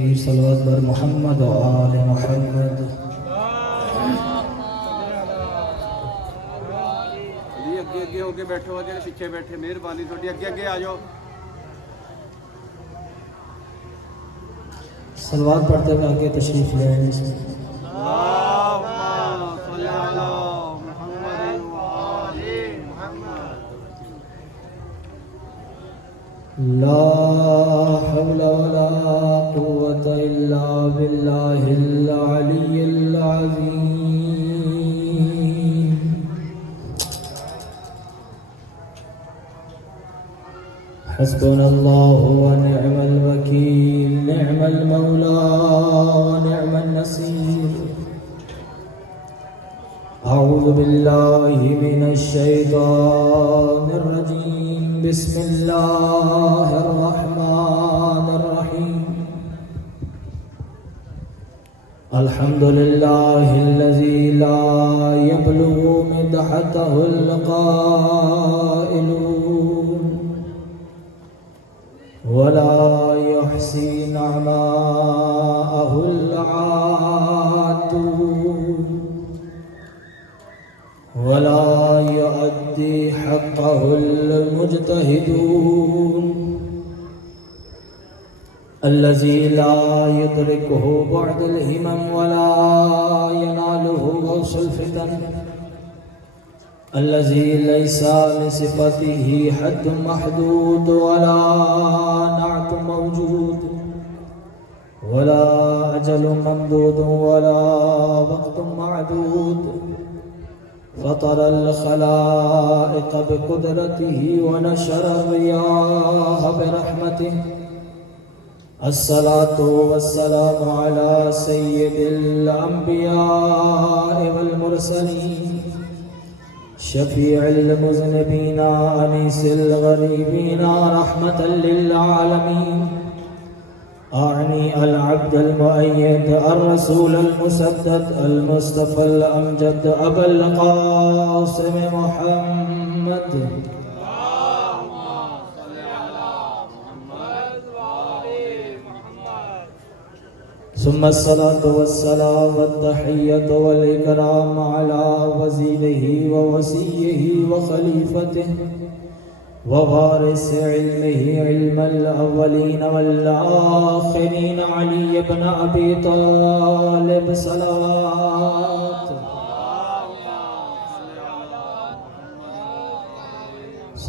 صلوات بر محمد و آل محمد. جی اگے اگے ہو کے بیٹھو جی پیچھے بیٹھے مہربانی تھوڑی اگے اگے آ جاؤ. صلوات پڑھتے ہوئے آگے تشریف لے آئیں. لا حول ولا قوة إلا بالله العلي العظيم. حسبنا الله ونعم الوكيل، نعم المولى ونعم النصير. أعوذ بالله من الشيطان الرجيم. بسم الله الرحمن الرحيم. الحمد لله الذي لا يبلغ مدحته القائلون ولا يحصي نعماءه العادون ولا يؤدي حقه المجتهدون. الذي لا يدركه بعد الهمم ولا يناله غوص الفتن. الذي ليس لصفته حد محدود ولا نعت موجود ولا أجل ممدود ولا وقت معدود. فطر الخلائق بقدرته ونشر الرياح برحمته. الصلاة والسلام على سيد الأنبياء والمرسلين، شفيع المذنبين أنيس الغريبين، رحمة للعالمين. أعني العبد المؤيد الرسول المسدد المصطفى الأمجد أبا القاسم محمد. ثم الصلاة والسلام والتحية والإكرام على وزيره ووصيه وخليفته ووارث علمه علم الأولين والآخرين علي بن أبي طالب. صلوات.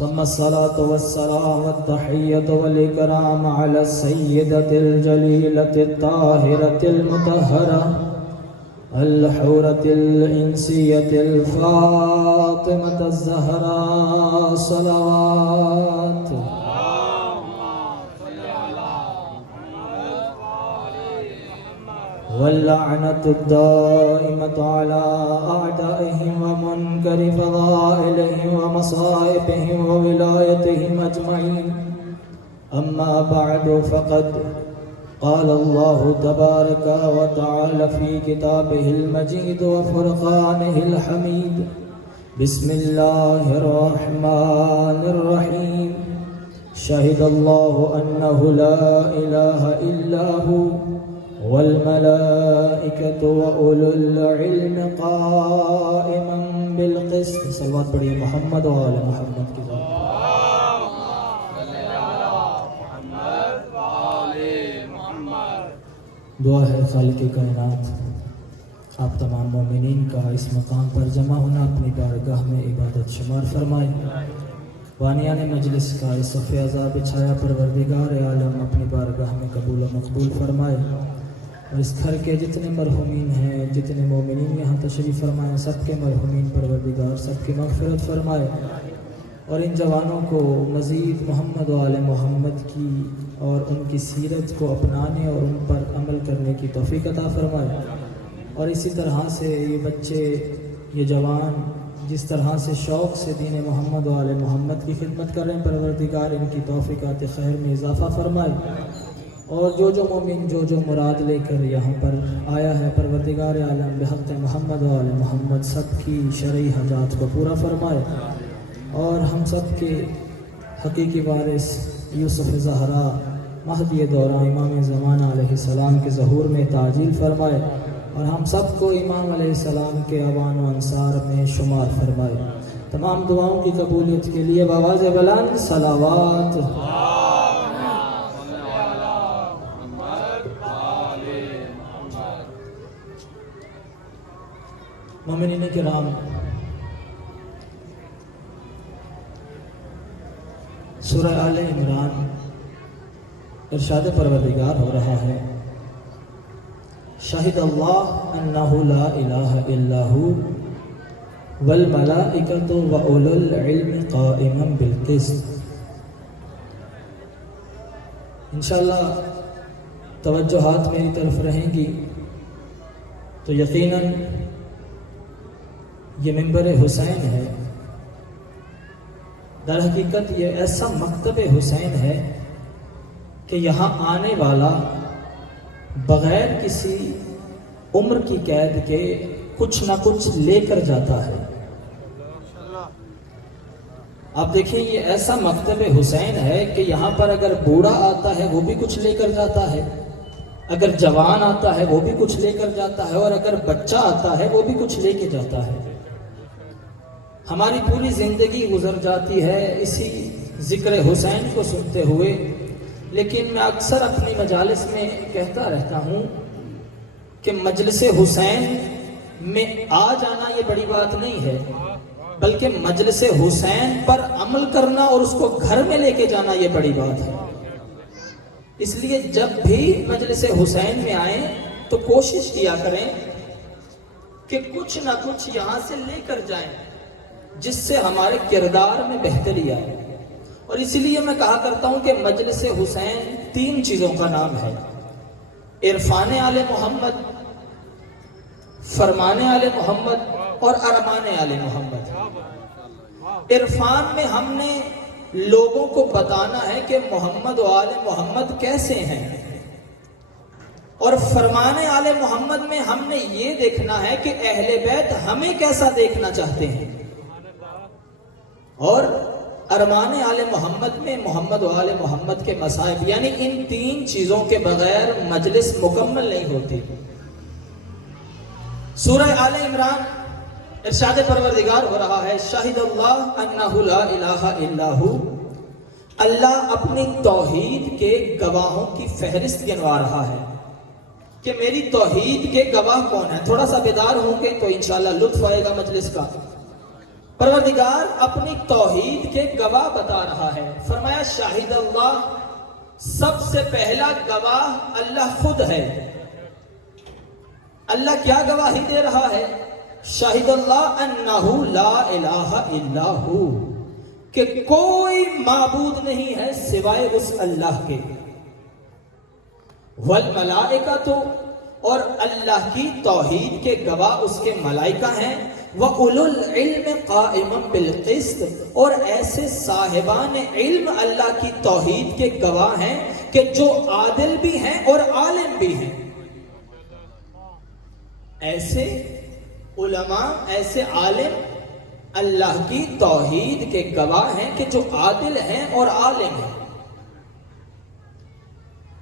ثم الصلاة والسلام والتحية والإكرام على السيدة الجليلة الطاهرة المطهرة الحورة الإنسية الفاطمة الزهراء. صلوات. واللعنة الدائمة على أعدائهم ومنكر فضائلهم ومصائبهم وولايتهم أجمعين. أما بعد، فقد قال الله تبارك وتعالى في كتابه المجيد وفرقانه الحميد. بسم الله الرحمن الرحيم. شهد الله أنه لا إله إلا هو والملائكة وأولو العلم قائما بالقسط. صلوات پڑھیے محمد و آل محمد کی ذات. دعا ہے خالق کائنات آپ تمام مومنین کا اس مقام پر جمع ہونا اپنی بارگاہ میں عبادت شمار فرمائے. بانیان مجلس کا اس صف عزا بچھایا پروردگار عالم اپنی بارگاہ میں قبول و مقبول فرمائے. اور اس گھر کے جتنے مرحومین ہیں، جتنے مومنین یہاں تشریف فرمائے، سب کے مرحومین پروردگار سب کی مغفرت فرمائے. اور ان جوانوں کو مزید محمد و آل محمد کی اور ان کی سیرت کو اپنانے اور ان پر عمل کرنے کی توفیق عطا فرمائے. اور اسی طرح سے یہ بچے، یہ جوان جس طرح سے شوق سے دین محمد و آل محمد کی خدمت کر رہے ہیں، پروردگار ان کی توفیقات خیر میں اضافہ فرمائے. اور جو مومن جو مراد لے کر یہاں پر آیا ہے، پروردگار عالم بحق محمد و آل محمد سب کی شرعی حاجات کو پورا فرمائے. اور ہم سب کے حقیقی وارث یوسف زہرا مہدی دوران امام زمانہ علیہ السلام کے ظہور میں تعجیل فرمائے اور ہم سب کو امام علیہ السلام کے اوان و انصار میں شمار فرمائے. تمام دعاؤں کی قبولیت کے لیے بآواز بلند صلوات. مومنین کرام، سورہ آل عمران ارشاد پروردگار ہو رہا ہے، شہد اللہ انہ لا الہ الا ھو والملائکۃ واولو العلم قائما بالقسط. انشاءاللہ توجہات میری طرف رہیں گی تو یقیناً یہ منبر حسین ہے. در حقیقت یہ ایسا مکتب حسین ہے کہ یہاں آنے والا بغیر کسی عمر کی قید کے کچھ نہ کچھ لے کر جاتا ہے. آپ دیکھیں یہ ایسا مکتب حسین ہے کہ یہاں پر اگر بوڑھا آتا ہے وہ بھی کچھ لے کر جاتا ہے، اگر جوان آتا ہے وہ بھی کچھ لے کر جاتا ہے، اور اگر بچہ آتا ہے وہ بھی کچھ لے کے جاتا ہے. ہماری پوری زندگی گزر جاتی ہے اسی ذکر حسین کو سنتے ہوئے، لیکن میں اکثر اپنی مجالس میں کہتا رہتا ہوں کہ مجلس حسین میں آ جانا یہ بڑی بات نہیں ہے، بلکہ مجلس حسین پر عمل کرنا اور اس کو گھر میں لے کے جانا یہ بڑی بات ہے. اس لیے جب بھی مجلس حسین میں آئیں تو کوشش کیا کریں کہ کچھ نہ کچھ یہاں سے لے کر جائیں جس سے ہمارے کردار میں بہتری آئے. اور اسی لیے میں کہا کرتا ہوں کہ مجلس حسین 3 چیزوں کا نام ہے: عرفان آل محمد، فرمان آل محمد اور ارمان آل محمد. عرفان میں ہم نے لوگوں کو بتانا ہے کہ محمد و آل محمد کیسے ہیں، اور فرمان آل محمد میں ہم نے یہ دیکھنا ہے کہ اہل بیت ہمیں کیسا دیکھنا چاہتے ہیں. اور ارمان آل محمد میں محمد و آل محمد کے مصائب، یعنی ان 3 چیزوں کے بغیر مجلس مکمل نہیں ہوتی. سورہ آل عمران ارشاد پروردگار ہو رہا ہے، شاہد اللہ انہ لا الہ الا ھو. اللہ اپنی توحید کے گواہوں کی فہرست گنوا رہا ہے کہ میری توحید کے گواہ کون ہیں. تھوڑا سا بیدار ہوں گے تو انشاءاللہ لطف آئے گا مجلس کا. پروردگار اپنی توحید کے گواہ بتا رہا ہے. فرمایا شاہد اللہ، سب سے پہلا گواہ اللہ خود ہے. اللہ کیا گواہی دے رہا ہے؟ شاہد اللہ انہ لا الہ الا ھو، کہ کوئی معبود نہیں ہے سوائے اس اللہ کے. والملائکۃ، اور اللہ کی توحید کے گواہ اس کے ملائکہ ہیں. وَأُولُو الْعِلْمِ قَائِمًا بِالْقِسْطِ، اور ایسے صاحبان علم اللہ کی توحید کے گواہ ہیں کہ جو عادل بھی ہیں اور عالم بھی ہیں. ایسے علماء، ایسے عالم اللہ کی توحید کے گواہ ہیں کہ جو عادل ہیں اور عالم ہیں.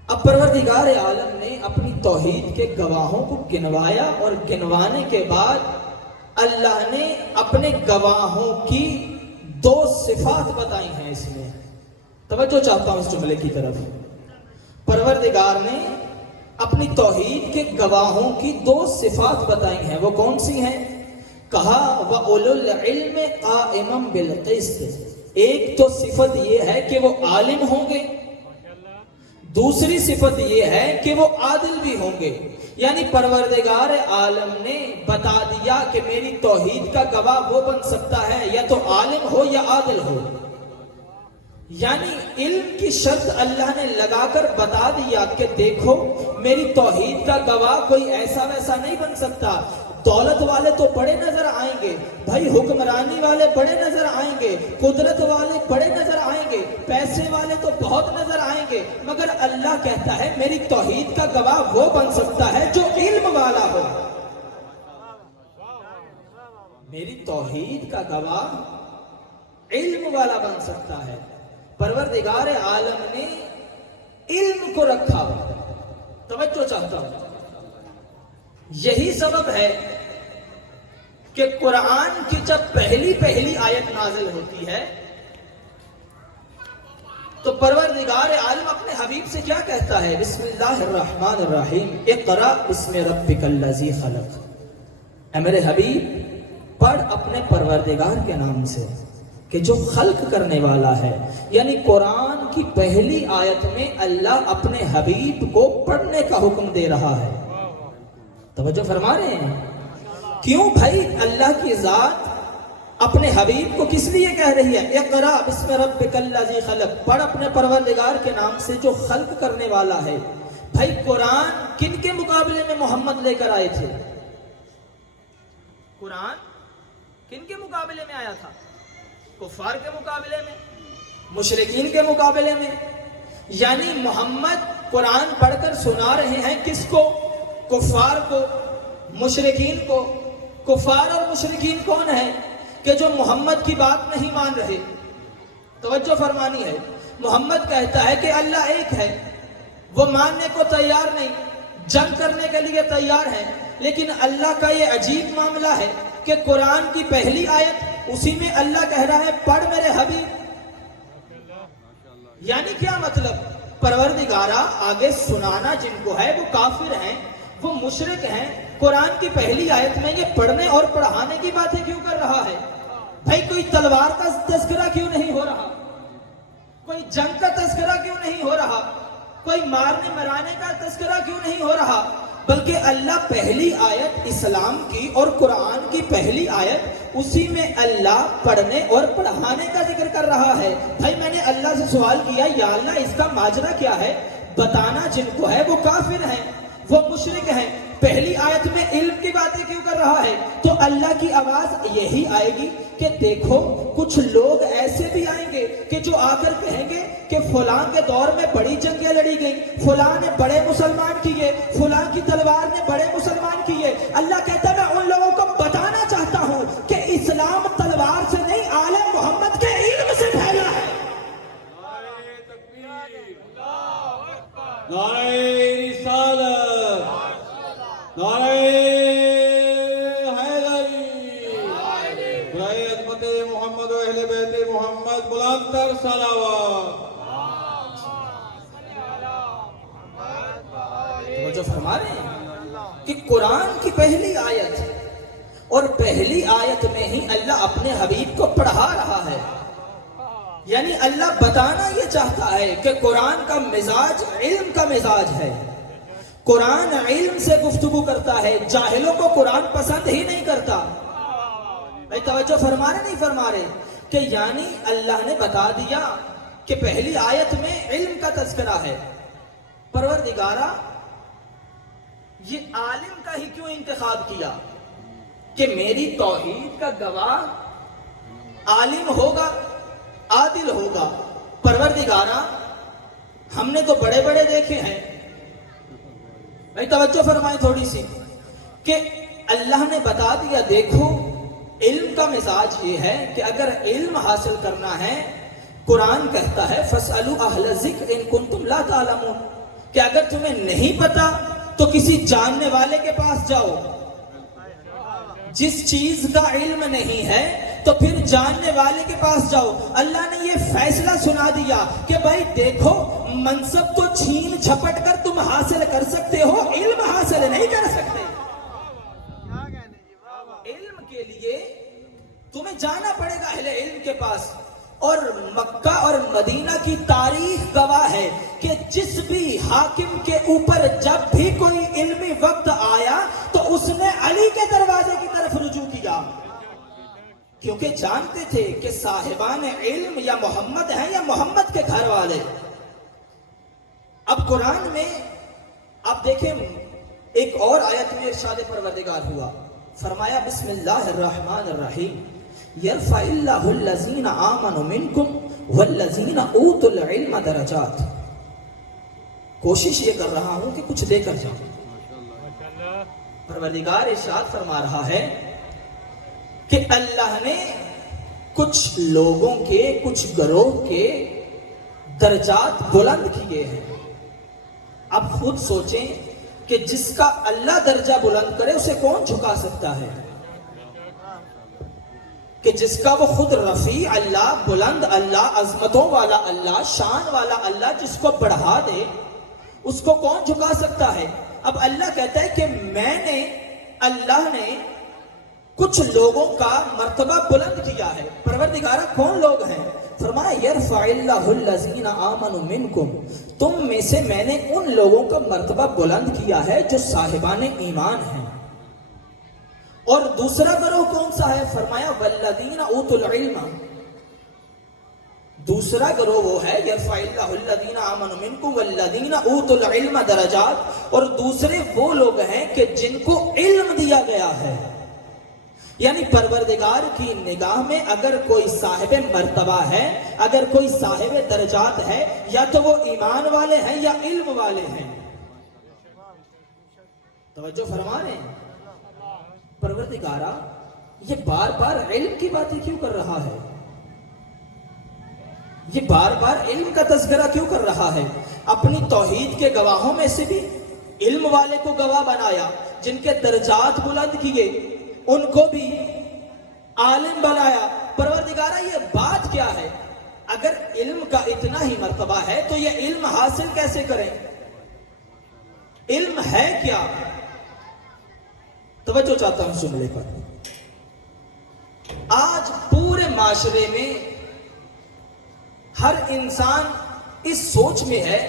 اب پروردگار عالم نے اپنی توحید کے گواہوں کو گنوایا، اور گنوانے کے بعد اللہ نے اپنے گواہوں کی 2 صفات بتائی ہیں. اس میں توجہ چاہتا ہوں اس جملے کی طرف. پروردگار نے اپنی توحید کے گواہوں کی 2 صفات بتائی ہیں. وہ کون سی ہیں؟ کہا وَأُولُو الْعِلْمِ قَائِمًا بِالْقِسْطِ. ایک تو صفت یہ ہے کہ وہ عالم ہوں گے، دوسری صفت یہ ہے کہ وہ عادل بھی ہوں گے. یعنی پروردگار عالم نے بتا دیا کہ میری توحید کا گواہ وہ بن سکتا ہے یا تو عالم ہو یا عادل ہو. یعنی علم کی شرط اللہ نے لگا کر بتا دیا کہ دیکھو میری توحید کا گواہ کوئی ایسا ویسا نہیں بن سکتا. دولت والے تو بڑے نظر آئیں گے بھائی، حکمرانی والے بڑے نظر آئیں گے، قدرت والے بڑے نظر آئیں گے، پیسے والے تو بہت نظر آئیں گے، مگر اللہ کہتا ہے میری توحید کا گواہ وہ بن سکتا ہے جو علم والا ہو. میری توحید کا گواہ علم والا بن سکتا ہے. پروردگار عالم نے علم کو رکھا. توجہ چاہتا ہوں. یہی سبب ہے کہ قرآن کی جب پہلی آیت نازل ہوتی ہے تو پروردگار عالم اپنے حبیب سے کیا کہتا ہے؟ بسم اللہ الرحمن الرحیم اقرأ بسم ربک الذی خلق. اے میرے حبیب پڑھ اپنے پروردگار کے نام سے کہ جو خلق کرنے والا ہے. یعنی قرآن کی پہلی آیت میں اللہ اپنے حبیب کو پڑھنے کا حکم دے رہا ہے. توجہ فرما رہے ہیں؟ کیوں بھائی؟ اللہ کی ذات اپنے حبیب کو کس لیے کہہ رہی ہے؟ اقرأ بسم ربک الذی خلق، پڑھ اپنے پروردگار کے نام سے جو خلق کرنے والا ہے. بھائی قرآن کن کے مقابلے میں محمد لے کر آئے تھے؟ قرآن کن کے مقابلے میں آیا تھا؟ کفار کے مقابلے میں، مشرکین کے مقابلے میں. یعنی محمد قرآن پڑھ کر سنا رہے ہیں کس کو؟ کفار کو، مشرکین کو. کفار اور مشرکین کون ہے؟ کہ جو محمد کی بات نہیں مان رہے. توجہ فرمانی ہے. محمد کہتا ہے کہ اللہ ایک ہے، وہ ماننے کو تیار نہیں، جنگ کرنے کے لیے تیار ہے. لیکن اللہ کا یہ عجیب معاملہ ہے کہ قرآن کی پہلی آیت اسی میں اللہ کہہ رہا ہے پڑھ میرے حبیب. یعنی کیا مطلب؟ پروردگارہ آگے سنانا جن کو ہے وہ کافر ہیں، وہ مشرک ہیں. قرآن کی پہلی آیت میں یہ پڑھنے اور پڑھانے کی باتیں کیوں کر رہا ہے؟ بھائی کوئی تلوار کا تذکرہ کیوں نہیں ہو رہا؟ کوئی جنگ کا تذکرہ کیوں نہیں ہو رہا؟ کوئی مارنے مرانے کا تذکرہ کیوں نہیں ہو رہا؟ بلکہ اللہ پہلی آیت اسلام کی اور قرآن کی پہلی آیت اسی میں اللہ پڑھنے اور پڑھانے کا ذکر کر رہا ہے. بھائی میں نے اللہ سے سوال کیا یا اللہ اس کا ماجرا کیا ہے؟ بتانا جن کو ہے وہ کافر ہیں، وہ مشرک ہیں. پہلی آیت میں علم کی باتیں کیوں کر رہا ہے؟ تو اللہ کی آواز یہی آئے گی کہ دیکھو کچھ لوگ ایسے بھی آئیں گے کہ جو آ کر کہیں گے کہ فلاں کے دور میں بڑی جنگیں لڑی گئیں، فلاں نے بڑے مسلمان کیے، فلاں کی تلوار نے بڑے مسلمان کیے. اللہ کہتا ہے میں ان لوگوں کو بتانا چاہتا ہوں کہ اسلام تلوار سے نہیں، آل محمد کے علم سے پھیلا ہے. نعرہ رسالت، نعرہ حیدری، برائے عظمت محمد و اہل بیت محمد بلند تر صلوات. جو فرما رہے ہیں کہ قرآن کی پہلی آیت اور پہلی آیت میں ہی اللہ اپنے حبیب کو پڑھا رہا ہے. یعنی اللہ بتانا یہ چاہتا ہے کہ قرآن کا مزاج علم کا مزاج ہے. قرآن علم سے گفتگو کرتا ہے، جاہلوں کو قرآن پسند ہی نہیں کرتا. بھائی توجہ فرما رہے نہیں فرما رہے؟ کہ یعنی اللہ نے بتا دیا کہ پہلی آیت میں علم کا تذکرہ ہے. پروردگارہ یہ عالم کا ہی کیوں انتخاب کیا کہ میری توحید کا گواہ عالم ہوگا، عادل ہوگا؟ پروردگارہ ہم نے تو بڑے بڑے دیکھے ہیں. بھائی توجہ فرمائیں تھوڑی سی کہ اللہ نے بتا دیا دیکھو علم کا مزاج یہ ہے کہ اگر علم حاصل کرنا ہے، قرآن کہتا ہے فَاسْأَلُوا أَهْلَ الذِّكْرِ إِن كُنتُمْ لَا تَعْلَمُونَ، کہ اگر تمہیں نہیں پتا تو کسی جاننے والے کے پاس جاؤ. جس چیز کا علم نہیں ہے تو پھر جاننے والے کے پاس جاؤ. اللہ نے یہ فیصلہ سنا دیا کہ بھائی دیکھو منصب تو چھین جھپٹ کر تم حاصل کر سکتے ہو، علم حاصل نہیں کر سکتے. علم کے لیے تمہیں جانا پڑے گا اہل علم کے پاس. اور مکہ اور مدینہ کی تاریخ گواہ ہے کہ جس بھی حاکم کے اوپر جب بھی کوئی علمی وقت آیا تو اس نے علی کے دروازے کی طرف رجوع کیا، کیونکہ جانتے تھے کہ صاحبان علم یا محمد ہیں یا محمد کے گھر والے. اب قرآن میں آپ دیکھیں ایک اور آیت میں ارشاد پروردگار ہوا، فرمایا بسم اللہ الرحمن الرحیم یرفع اللہ الذین آمنوا منکم والذین اوتوا العلم درجات. کوشش یہ کر رہا ہوں کہ کچھ دے کر جاؤں. پروردگار ارشاد فرما رہا ہے کہ اللہ نے کچھ لوگوں کے، کچھ گروہ کے درجات بلند کیے ہیں. اب خود سوچیں کہ جس کا اللہ درجہ بلند کرے اسے کون جھکا سکتا ہے؟ کہ جس کا وہ خود رفیع اللہ، بلند اللہ، عظمتوں والا اللہ، شان والا اللہ جس کو بڑھا دے اس کو کون جھکا سکتا ہے؟ اب اللہ کہتا ہے کہ اللہ نے کچھ لوگوں کا مرتبہ بلند کیا ہے۔ پروردگارہ کون لوگ ہیں؟ فرمایا یرفع اللہ الذین آمنوا منکم، تم میں سے میں نے ان لوگوں کا مرتبہ بلند کیا ہے جو صاحبان ایمان ہیں۔ اور دوسرا گروہ کون سا ہے؟ فرمایا والذین اوتوا العلم، دوسرا گروہ وہ ہے یرفع اللہ الذین آمنوا منکم والذین اوتوا العلم درجات، اور دوسرے وہ لوگ ہیں کہ جن کو علم دیا گیا ہے۔ یعنی پروردگار کی نگاہ میں اگر کوئی صاحب مرتبہ ہے، اگر کوئی صاحب درجات ہے، یا تو وہ ایمان والے ہیں یا علم والے ہیں۔ توجہ فرما رہے ہیں؟ پروردگارہ یہ بار بار علم کی باتیں کیوں کر رہا ہے؟ یہ بار بار علم کا تذکرہ کیوں کر رہا ہے؟ اپنی توحید کے گواہوں میں سے بھی علم والے کو گواہ بنایا، جن کے درجات بلند کیے ان کو بھی عالم بنایا۔ پروردگارہ یہ بات کیا ہے؟ اگر علم کا اتنا ہی مرتبہ ہے تو یہ علم حاصل کیسے کریں؟ علم ہے کیا؟ توجہ چاہتا ہوں جملے پر۔ آج پورے معاشرے میں ہر انسان اس سوچ میں ہے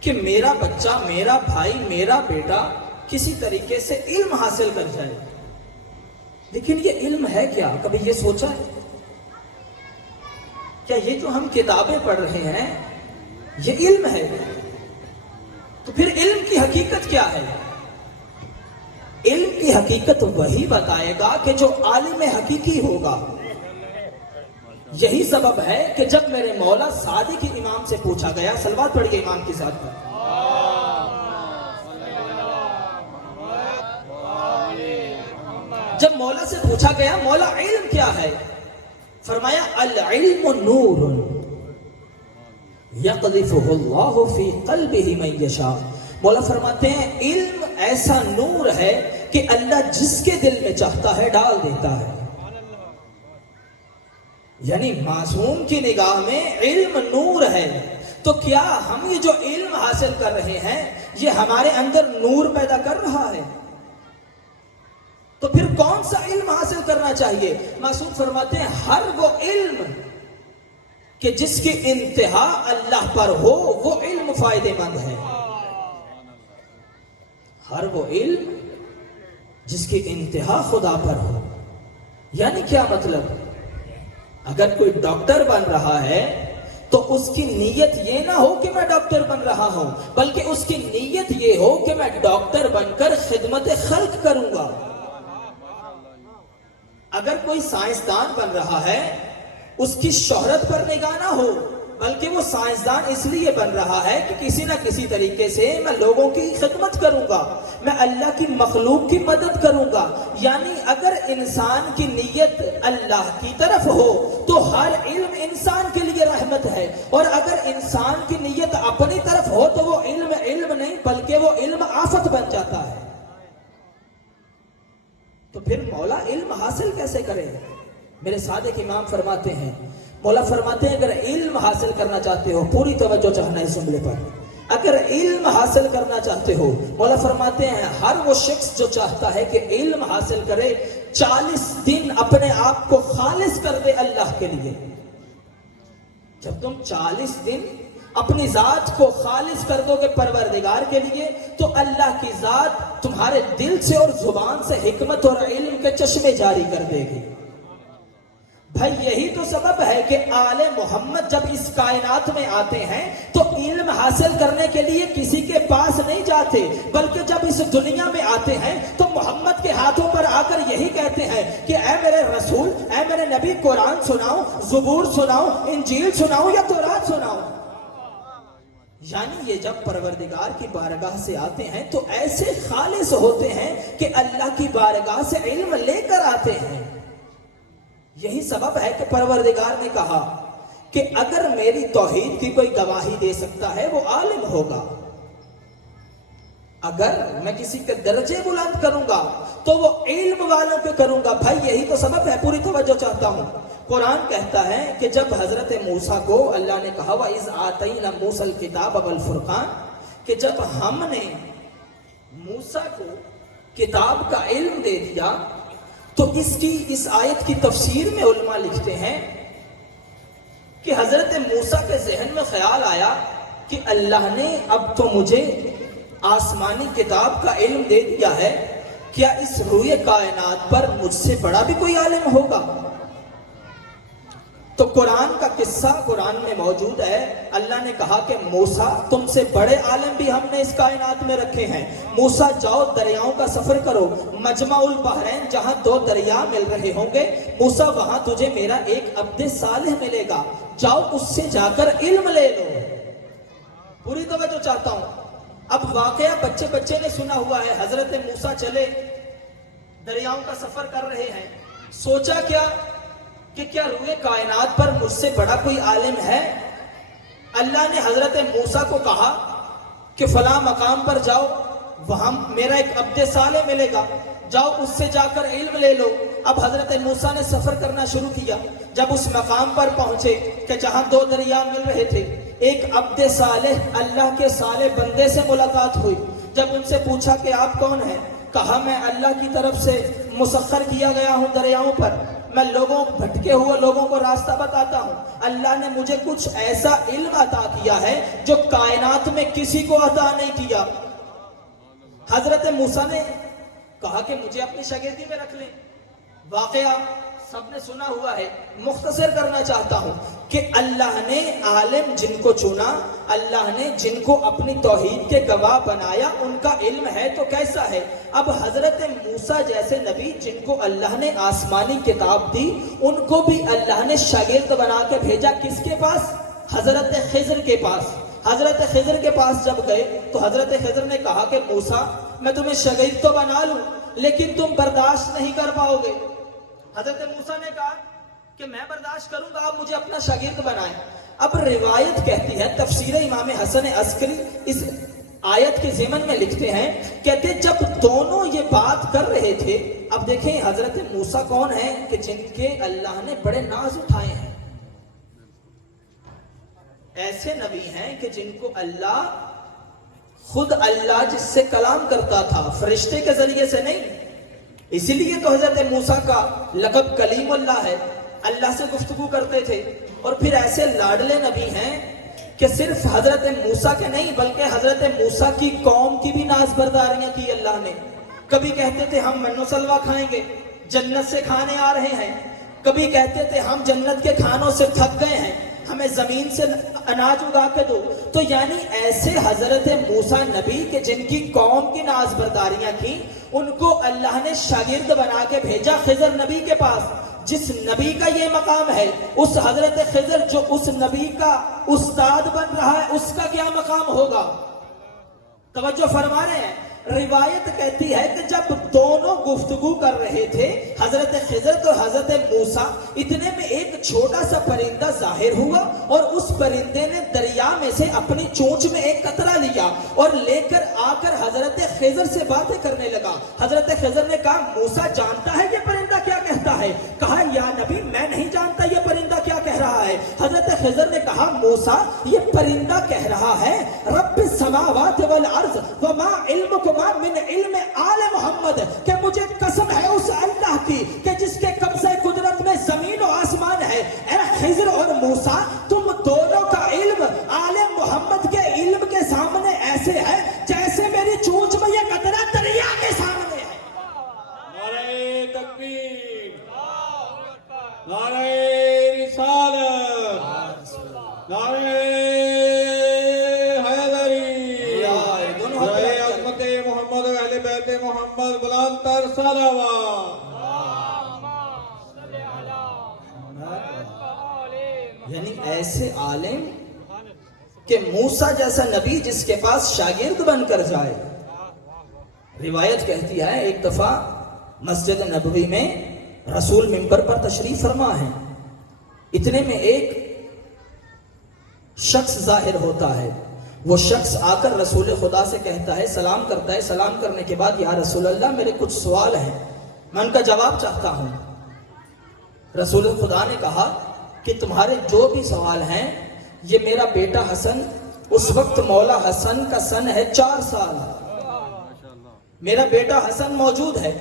کہ میرا بچہ، میرا بھائی، میرا بیٹا کسی طریقے سے علم حاصل کر جائے، لیکن یہ علم ہے کیا؟ کبھی یہ سوچا ہے کیا یہ جو ہم کتابیں پڑھ رہے ہیں یہ علم ہے؟ تو پھر علم کی حقیقت کیا ہے؟ علم کی حقیقت وہی بتائے گا کہ جو عالم حقیقی ہوگا۔ یہی سبب ہے کہ جب میرے مولا صادق امام سے پوچھا گیا، صلوات پڑھیے امام کی ذات پر، جب مولا سے پوچھا گیا مولا علم کیا ہے؟ فرمایا العلم نور یقذفہ اللہ فی قلبہ من یشاء۔ مولا فرماتے ہیں علم ایسا نور ہے کہ اللہ جس کے دل میں چاہتا ہے ڈال دیتا ہے۔ یعنی معصوم کی نگاہ میں علم نور ہے، تو کیا ہم یہ جو علم حاصل کر رہے ہیں یہ ہمارے اندر نور پیدا کر رہا ہے؟ تو پھر کون سا علم حاصل کرنا چاہیے؟ معصوم فرماتے ہیں ہر وہ علم کہ جس کی انتہا اللہ پر ہو وہ علم فائدے مند ہے۔ ہر وہ علم جس کی انتہا خدا پر ہو۔ یعنی کیا مطلب؟ اگر کوئی ڈاکٹر بن رہا ہے تو اس کی نیت یہ نہ ہو کہ میں ڈاکٹر بن رہا ہوں، بلکہ اس کی نیت یہ ہو کہ میں ڈاکٹر بن کر خدمت خلق کروں گا۔ اگر کوئی سائنسدان بن رہا ہے اس کی شہرت پر نگاہ نہ ہو، بلکہ وہ سائنسدان اس لیے بن رہا ہے کہ کسی نہ کسی طریقے سے میں لوگوں کی خدمت کروں گا، میں اللہ کی مخلوق کی مدد کروں گا۔ یعنی اگر انسان کی نیت اللہ کی طرف ہو تو ہر علم انسان کے لیے رحمت ہے، اور اگر انسان کی نیت اپنی طرف ہو تو وہ علم علم نہیں بلکہ وہ علم آفت بن جاتا ہے۔ تو پھر مولا علم حاصل کیسے کرے؟ میرے صادق امام فرماتے ہیں، مولا فرماتے ہیں اگر علم حاصل کرنا چاہتے ہو، پوری توجہ چاہنا اس جملے پر، اگر علم حاصل کرنا چاہتے ہو، مولا فرماتے ہیں ہر وہ شخص جو چاہتا ہے کہ علم حاصل کرے 40 دن اپنے آپ کو خالص کر دے اللہ کے لیے۔ جب تم 40 دن اپنی ذات کو خالص کر دو گے پروردگار کے لیے تو اللہ کی ذات تمہارے دل سے اور زبان سے حکمت اور علم کے چشمے جاری کر دے گی۔ بھائی یہی تو سبب ہے کہ آل محمد جب اس کائنات میں آتے ہیں تو علم حاصل کرنے کے لیے کسی کے پاس نہیں جاتے، بلکہ جب اس دنیا میں آتے ہیں تو محمد کے ہاتھوں پر آ کر یہی کہتے ہیں کہ اے میرے رسول، اے میرے نبی، قرآن سناؤ، زبور سناؤ، انجیل سناؤ یا تورات سناؤ۔ یعنی یہ جب پروردگار کی بارگاہ سے آتے ہیں تو ایسے خالص ہوتے ہیں کہ اللہ کی بارگاہ سے علم لے کر آتے ہیں۔ یہی سبب ہے کہ پروردگار نے کہا کہ اگر میری توحید کی کوئی گواہی دے سکتا ہے وہ عالم ہوگا۔ اگر میں کسی کے درجے بلند کروں گا تو وہ علم والوں پہ کروں گا. بھائی یہی تو سبب ہے. پوری توجہ چاہتا ہوں. قرآن کہتا ہے کہ جب حضرت موسیٰ کو اللہ نے کہا وَإِذْ آتَيْنَا مُوسَى الْكِتَابَ وَالْفُرْقَانَ, کہ جب ہم نے موسیٰ کو کتاب کا علم دے دیا, تو اس آیت کی تفسیر میں علماء لکھتے ہیں کہ حضرت موسیٰ کے ذہن میں خیال آیا کہ اللہ نے اب تو مجھے آسمانی کتاب کا علم دے دیا ہے, کیا اس روئے کائنات پر مجھ سے بڑا بھی کوئی عالم ہوگا؟ تو قرآن کا قصہ قرآن میں موجود ہے. اللہ نے کہا کہ موسیٰ تم سے بڑے عالم بھی ہم نے اس کائنات میں رکھے ہیں. موسیٰ جاؤ دریاؤں کا سفر کرو, مجمع البحرین جہاں دو دریا مل رہے ہوں گے, موسیٰ وہاں تجھے میرا ایک عبد صالح ملے گا, جاؤ اس سے جا کر علم لے لو. پوری توجہ چاہتا ہوں. اب واقعہ بچے نے سنا ہوا ہے. حضرت موسیٰ چلے دریاؤں کا سفر کر رہے ہیں. سوچا کیا روئے کائنات پر مجھ سے بڑا کوئی عالم ہے؟ اللہ نے حضرت موسیٰ کو کہا کہ فلاں مقام پر جاؤ, وہاں میرا ایک عبد صالح ملے گا, جاؤ اس سے جا کر علم لے لو. اب حضرت موسیٰ نے سفر کرنا شروع کیا. جب اس مقام پر پہنچے کہ جہاں دو دریا مل رہے تھے, ایک عبد صالح اللہ کے صالح بندے سے ملاقات ہوئی. جب ان سے پوچھا کہ آپ کون ہیں, کہا میں اللہ کی طرف سے مسخر کیا گیا ہوں دریاؤں پر, میں بھٹکے ہوئے لوگوں کو راستہ بتاتا ہوں. اللہ نے مجھے کچھ ایسا علم عطا کیا ہے جو کائنات میں کسی کو عطا نہیں کیا. حضرت موسیٰ نے کہا کہ مجھے اپنی شاگردی میں رکھ لیں. واقعہ سب نے سنا ہوا ہے, مختصر کرنا چاہتا ہوں کہ اللہ نے عالم جن کو چنا, اللہ نے جن کو اپنی توحید کے گواہ بنایا, ان کا علم ہے تو کیسا ہے. اب حضرت موسیٰ جیسے نبی جن کو اللہ نے آسمانی کتاب دی, ان کو بھی اللہ نے شاگرد بنا کے بھیجا. کس کے پاس؟ حضرت خضر کے پاس. حضرت خضر کے پاس جب گئے تو حضرت خضر نے کہا کہ موسیٰ میں تمہیں شاگرد تو بنا لوں, لیکن تم برداشت نہیں کر پاؤ گے. حضرت موسیٰ نے کہا کہ میں برداشت کروں گا, آپ مجھے اپنا شاگرد بنائیں. اب روایت کہتی ہے, تفسیر امام حسن عسکری اس آیت کے ضمن میں لکھتے ہیں, کہتے جب دونوں یہ بات کر رہے تھے. اب دیکھیں حضرت موسیٰ کون ہیں کہ جن کے اللہ نے بڑے ناز اٹھائے ہیں. ایسے نبی ہیں کہ جن کو خود اللہ جس سے کلام کرتا تھا, فرشتے کے ذریعے سے نہیں. اسی لیے تو حضرت موسیٰ کا لقب کلیم اللہ ہے, اللہ سے گفتگو کرتے تھے. اور پھر ایسے لاڈلے نبی ہیں کہ صرف حضرت موسیٰ کے نہیں بلکہ حضرت موسیٰ کی قوم کی بھی ناز برداریاں کی اللہ نے. کبھی کہتے تھے ہم من و سلوہ کھائیں گے, جنت سے کھانے آ رہے ہیں. کبھی کہتے تھے ہم جنت کے کھانوں سے تھک گئے ہیں, ہمیں زمین سے اناج اگا کے دو. تو یعنی ایسے حضرت موسیٰ نبی کہ جن کی قوم کی ناز برداریاں کی, ان کو اللہ نے شاگرد بنا کے بھیجا خضر نبی کے پاس. جس نبی کا یہ مقام ہے, اس حضرت خضر جو اس نبی کا استاد بن رہا ہے, اس کا کیا مقام ہوگا؟ توجہ فرما رہے ہیں. روایت کہتی ہے کہ جب دونوں گفتگو کر رہے تھے, حضرت خضر تو حضرت موسیٰ, اتنے میں ایک چھوٹا سا پرندہ ظاہر ہوا اور اس پرندے نے دریا میں سے اپنی چونچ میں ایک قطرہ لیا اور لے کر آ کر حضرت خضر سے باتیں کرنے لگا. حضرت خضر نے کہا موسیٰ جانتا ہے یہ پرندہ کیا کہتا ہے؟ کہا یا نبی میں نہیں جانتا یہ پرندہ کیا کہہ رہا ہے. حضرت خضر نے کہا موسیٰ یہ پرندہ کہہ رہا ہے رب السماوات والارض وما علمکم من علم آل محمد, کہ مجھے قسم ہے اس اللہ کی کہ جس کے قبضہ قدرت میں زمین و آسمان ہے. اے خضر اور موسیٰ تم دونوں کا علم آل محمد کے علم کے سامنے ایسے ہے جیسے میری چونچ میں یہ قطرہ دریا کے سامنے ہے. نعرہ تکبیر, نعرہ رسالت, نعرہ محمد اہل بیت محمد بلند تر صلوات. یعنی ایسے عالم کہ موسیٰ جیسا نبی جس کے پاس شاگرد بن کر جائے. روایت کہتی ہے ایک دفعہ مسجد نبوی میں رسول منبر پر تشریف فرما ہے. اتنے میں ایک شخص ظاہر ہوتا ہے, وہ شخص آ کر رسول خدا سے کہتا ہے، سلام کرتا ہے، سلام کرنے کے بعد یا رسول اللہ میرے کچھ سوال ہیں، میں ان کا جواب چاہتا ہوں۔ رسول خدا نے کہا کہ تمہارے جو بھی سوال ہیں، یہ میرا بیٹا حسن، اس وقت مولا حسن کا سن ہے 4 سال، میرا بیٹا حسن موجود ہے،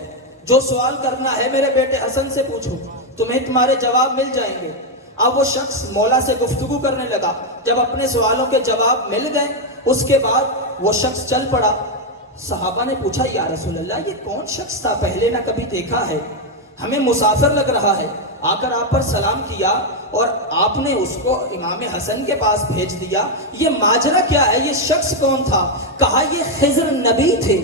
جو سوال کرنا ہے میرے بیٹے حسن سے پوچھو، تمہیں تمہارے جواب مل جائیں گے۔ اب وہ شخص مولا سے گفتگو کرنے لگا، جب اپنے سوالوں کے جواب مل گئے اس کے بعد وہ شخص چل پڑا۔ صحابہ نے پوچھا یا رسول اللہ یہ کون شخص تھا، پہلے نہ کبھی دیکھا ہے، ہمیں مسافر لگ رہا ہے، آ کر آپ پر سلام کیا اور آپ نے اس کو امام حسن کے پاس بھیج دیا، یہ ماجرا کیا ہے، یہ شخص کون تھا؟ کہا یہ خضر نبی تھے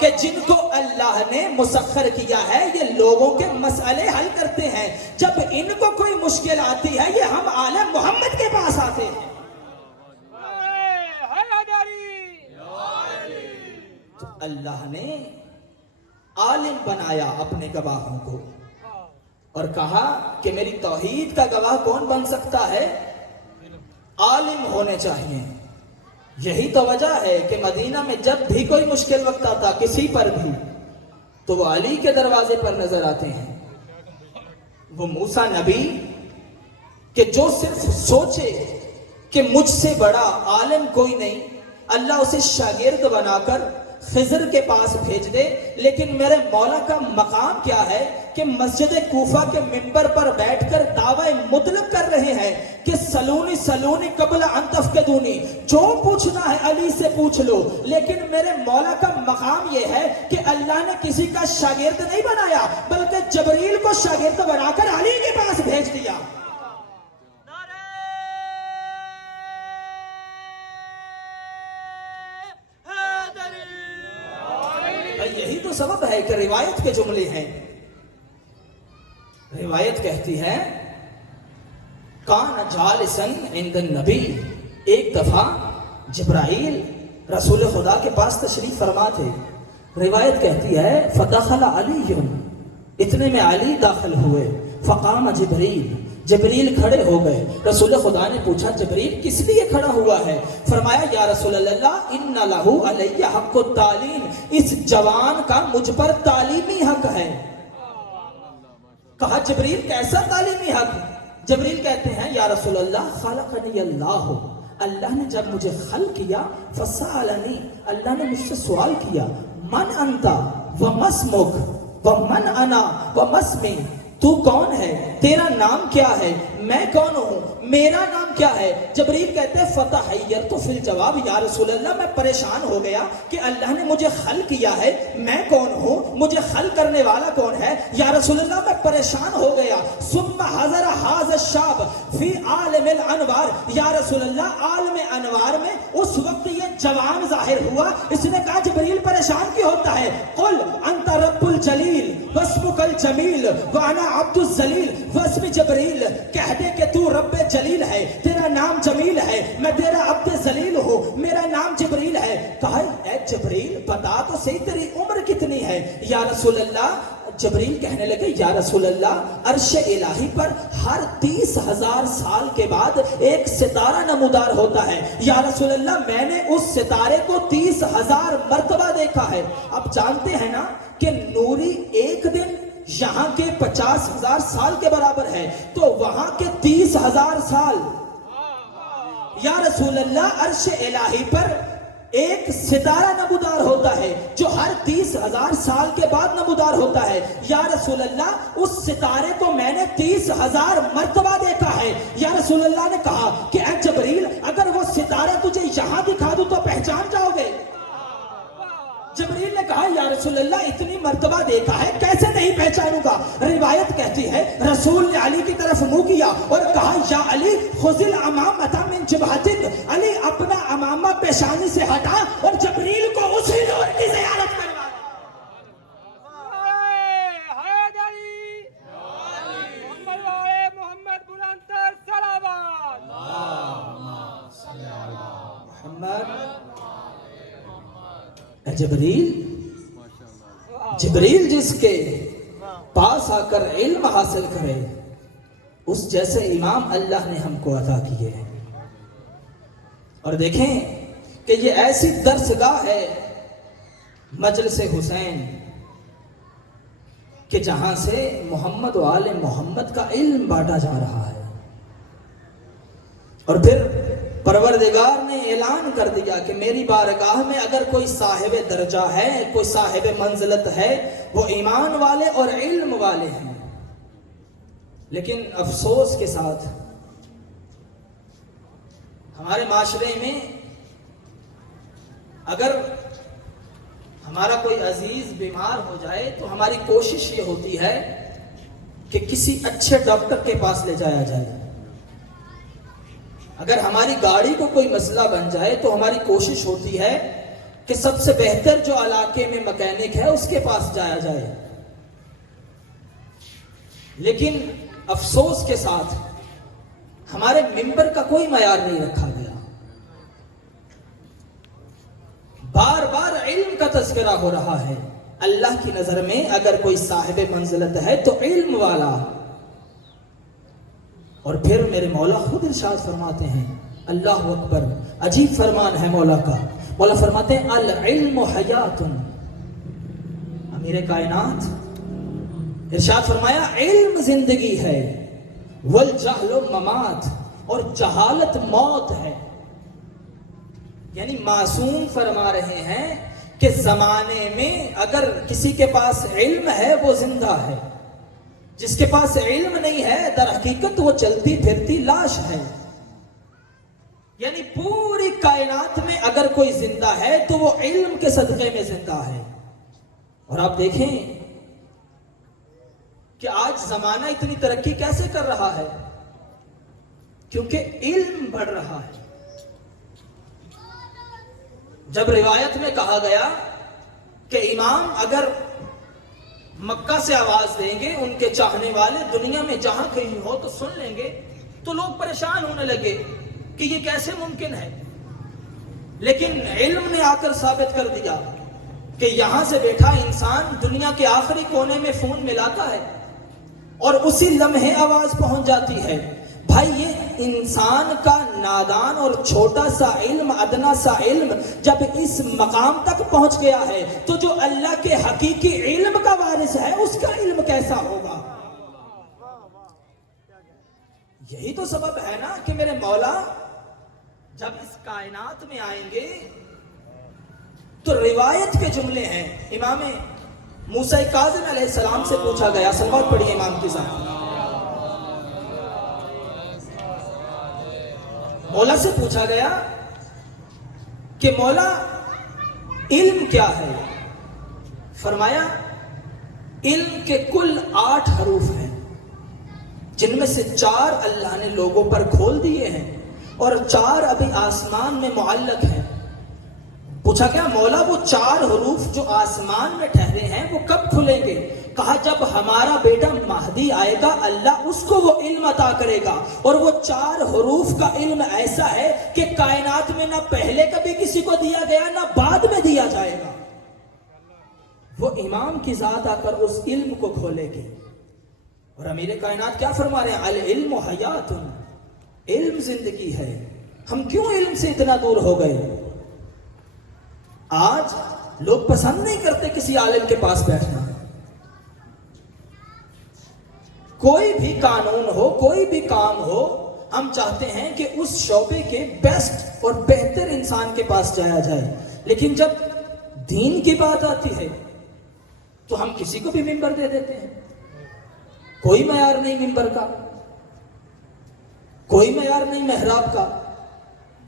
کہ جن کو اللہ نے مسخر کیا ہے، یہ لوگوں کے مسئلے حل کرتے ہیں، جب ان کو کوئی مشکل آتی ہے یہ ہم آل محمد کے پاس آتے ہیں۔ تو اللہ نے عالم بنایا اپنے گواہوں کو اور کہا کہ میری توحید کا گواہ کون بن سکتا ہے؟ عالم ہونے چاہیے۔ یہی تو وجہ ہے کہ مدینہ میں جب بھی کوئی مشکل وقت آتا کسی پر بھی تو وہ علی کے دروازے پر نظر آتے ہیں۔ وہ موسیٰ نبی کہ جو صرف سوچے کہ مجھ سے بڑا عالم کوئی نہیں، اللہ اسے شاگرد بنا کر خضر کے پاس بھیج دے، لیکن میرے مولا کا مقام کیا ہے کہ مسجد کوفہ کے منبر پر بیٹھ کر دعوی مطلق کر رہے ہیں کہ سلونی سلونی قبل ان تفقدونی، جو پوچھنا ہے علی سے پوچھ لو، لیکن میرے مولا کا مقام یہ ہے کہ اللہ نے کسی کا شاگرد نہیں بنایا بلکہ جبریل کو شاگرد بنا کر علی کے پاس بھیج دیا۔ یہی تو سبب ہے کہ روایت کے جملے ہیں، روایت کہتی ہے کان جالسن عند النبی، ایک دفعہ جبرائیل رسول خدا کے پاس تشریف فرما تھے، روایت کہتی ہے فدخل علی، اتنے میں علی داخل ہوئے، فقام جبریل، جبریل کھڑے ہو گئے۔ رسول خدا نے پوچھا جبریل کس لیے کھڑا ہوا ہے؟ فرمایا یا رسول اللہ ان لہ علی حق التعلیم، اس جوان کا مجھ پر تعلیمی حق ہے۔ کہا جبریل کیسا تعلیمی حق؟ جبریل کہتے ہیں یا رسول اللہ خلقنی اللہ، اللہ نے جب مجھے خلق کیا فسألنی، اللہ نے مجھ سے سوال کیا من انتا ومسمک ومن انا ومسمی، تو کون ہے، تیرا نام کیا ہے، میں کون ہوں، میرا نام کیا ہے؟ جبریل کہتے ہیں فتحیرت فی الجواب، یا رسول اللہ میں پریشان ہو گیا کہ اللہ نے مجھے خلق کیا ہے، میں کون ہوں، مجھے خلق کرنے والا کون ہے؟ یا رسول اللہ میں پریشان ہو گیا۔ ثم حضر ھذا الشاب فی عالم الانوار، یا رسول اللہ عالم انوار میں اس وقت یہ جوان ظاہر ہوا۔ اس نے کہا جبریل پریشان کیوں ہوتا ہے؟ قل انت رب الجلیل واسمک الجمیل وانا عبد الذلیل واسم جبریل، کہہ دے کہ تو رب جلیل ہے، تیرا نام جمیل ہے، میں تیرا عبد ذلیل ہوں، میرا نام جبریل ہے۔ کہا اے جبریل بتا تو صحیح تیری عمر کتنی ہے؟ یا رسول اللہ، جبریل کہنے لگے یا رسول اللہ عرش الہی پر ہر 30,000 سال کے بعد ایک ستارہ نمودار ہوتا ہے، یا رسول اللہ میں نے اس ستارے کو 30,000 مرتبہ دیکھا ہے۔ اب جانتے ہیں نا کہ نوری ایک دن یہاں کے 50,000 سال کے برابر ہے، تو وہاں کے 30,000 سال، یا رسول اللہ عرش الہی پر ایک ستارہ نمودار ہوتا ہے جو ہر 30,000 سال کے بعد نمودار ہوتا ہے۔ یا رسول اللہ اس ستارے کو میں نے 30,000 مرتبہ دیکھا ہے۔ یا رسول اللہ نے کہا کہ اے جبریل اگر وہ ستارہ تجھے یہاں دکھا دوں تو پہچان جاؤ گے؟ جبریل نے کہا یا رسول اللہ اتنی مرتبہ دیکھا ہے کیسے نہیں پہچانوں گا؟ روایت کہتی ہے رسول نے علی کی طرف منہ کیا اور کہا یا علی خذ الامامۃ من جبہتک، علی اپنا امامہ پیشانی سے ہٹا اور جبریل کو اسی نور کی زیارت کروا۔ محمد بلندتر صلوات، جبریل جس کے پاس آ کر علم حاصل کرے اس جیسے امام اللہ نے ہم کو عطا کیے ہیں۔ اور دیکھیں کہ یہ ایسی درسگاہ ہے مجلس حسین کہ جہاں سے محمد و آل محمد کا علم بانٹا جا رہا ہے. اور پھر پروردگار نے اعلان کر دیا کہ میری بارگاہ میں اگر کوئی صاحب درجہ ہے، کوئی صاحب منزلت ہے، وہ ایمان والے اور علم والے ہیں. لیکن افسوس کے ساتھ ہمارے معاشرے میں اگر ہمارا کوئی عزیز بیمار ہو جائے تو ہماری کوشش یہ ہوتی ہے کہ کسی اچھے ڈاکٹر کے پاس لے جایا جائے. اگر ہماری گاڑی کو کوئی مسئلہ بن جائے تو ہماری کوشش ہوتی ہے کہ سب سے بہتر جو علاقے میں مکینک ہے اس کے پاس جایا جائے. لیکن افسوس کے ساتھ ہمارے ممبر کا کوئی معیار نہیں رکھا گیا. بار بار علم کا تذکرہ ہو رہا ہے. اللہ کی نظر میں اگر کوئی صاحب منزلت ہے تو علم والا. اور پھر میرے مولا خود ارشاد فرماتے ہیں، اللہ اکبر، عجیب فرمان ہے مولا کا. مولا فرماتے ہیں العلم حیات. امیر کائنات ارشاد فرمایا علم زندگی ہے، والجہل ممات، اور جہالت موت ہے. یعنی معصوم فرما رہے ہیں کہ زمانے میں اگر کسی کے پاس علم ہے وہ زندہ ہے، جس کے پاس علم نہیں ہے در حقیقت وہ چلتی پھرتی لاش ہے. یعنی پوری کائنات میں اگر کوئی زندہ ہے تو وہ علم کے صدقے میں زندہ ہے. اور آپ دیکھیں کہ آج زمانہ اتنی ترقی کیسے کر رہا ہے؟ کیونکہ علم بڑھ رہا ہے. جب روایت میں کہا گیا کہ امام اگر مکہ سے آواز دیں گے، ان کے چاہنے والے دنیا میں جہاں کہیں ہو تو سن لیں گے، تو لوگ پریشان ہونے لگے کہ یہ کیسے ممکن ہے. لیکن علم نے آ کر ثابت کر دیا کہ یہاں سے بیٹھا انسان دنیا کے آخری کونے میں فون ملاتا ہے اور اسی لمحے آواز پہنچ جاتی ہے. بھائی یہ انسان کا نادان اور چھوٹا سا علم، ادنا سا علم جب اس مقام تک پہنچ گیا ہے تو جو اللہ کے حقیقی علم کا وارث ہے اس کا علم کیسا ہوگا؟ یہی تو سبب ہے نا کہ میرے مولا جب اس کائنات میں آئیں گے تو روایت کے جملے ہیں. امام موسیٰ کاظم علیہ السلام سے پوچھا گیا، صلوات پڑھیے امام کے ساتھ. مولا سے پوچھا گیا کہ مولا علم کیا ہے؟ فرمایا علم کے کل 8 حروف ہیں، جن میں سے 4 اللہ نے لوگوں پر کھول دیے ہیں اور 4 ابھی آسمان میں معلق ہیں. پوچھا گیا مولا وہ 4 حروف جو آسمان میں ٹھہرے ہیں وہ کب کھلیں گے؟ کہا جب ہمارا بیٹا مہدی آئے گا اللہ اس کو وہ علم عطا کرے گا. اور وہ 4 حروف کا علم ایسا ہے کہ کائنات میں نہ پہلے کبھی کسی کو دیا گیا نہ بعد میں دیا جائے گا. وہ امام کی ذات آ کر اس علم کو کھولے گی. اور امیر کائنات کیا فرما رہے ہیں؟ العلم حیات، علم زندگی ہے. ہم کیوں علم سے اتنا دور ہو گئے؟ آج لوگ پسند نہیں کرتے کسی عالم کے پاس بیٹھنا. کوئی بھی قانون ہو، کوئی بھی کام ہو، ہم چاہتے ہیں کہ اس شعبے کے بیسٹ اور بہتر انسان کے پاس جایا جائے. لیکن جب دین کی بات آتی ہے تو ہم کسی کو بھی ممبر دے دیتے ہیں. کوئی معیار نہیں ممبر کا، کوئی معیار نہیں محراب کا.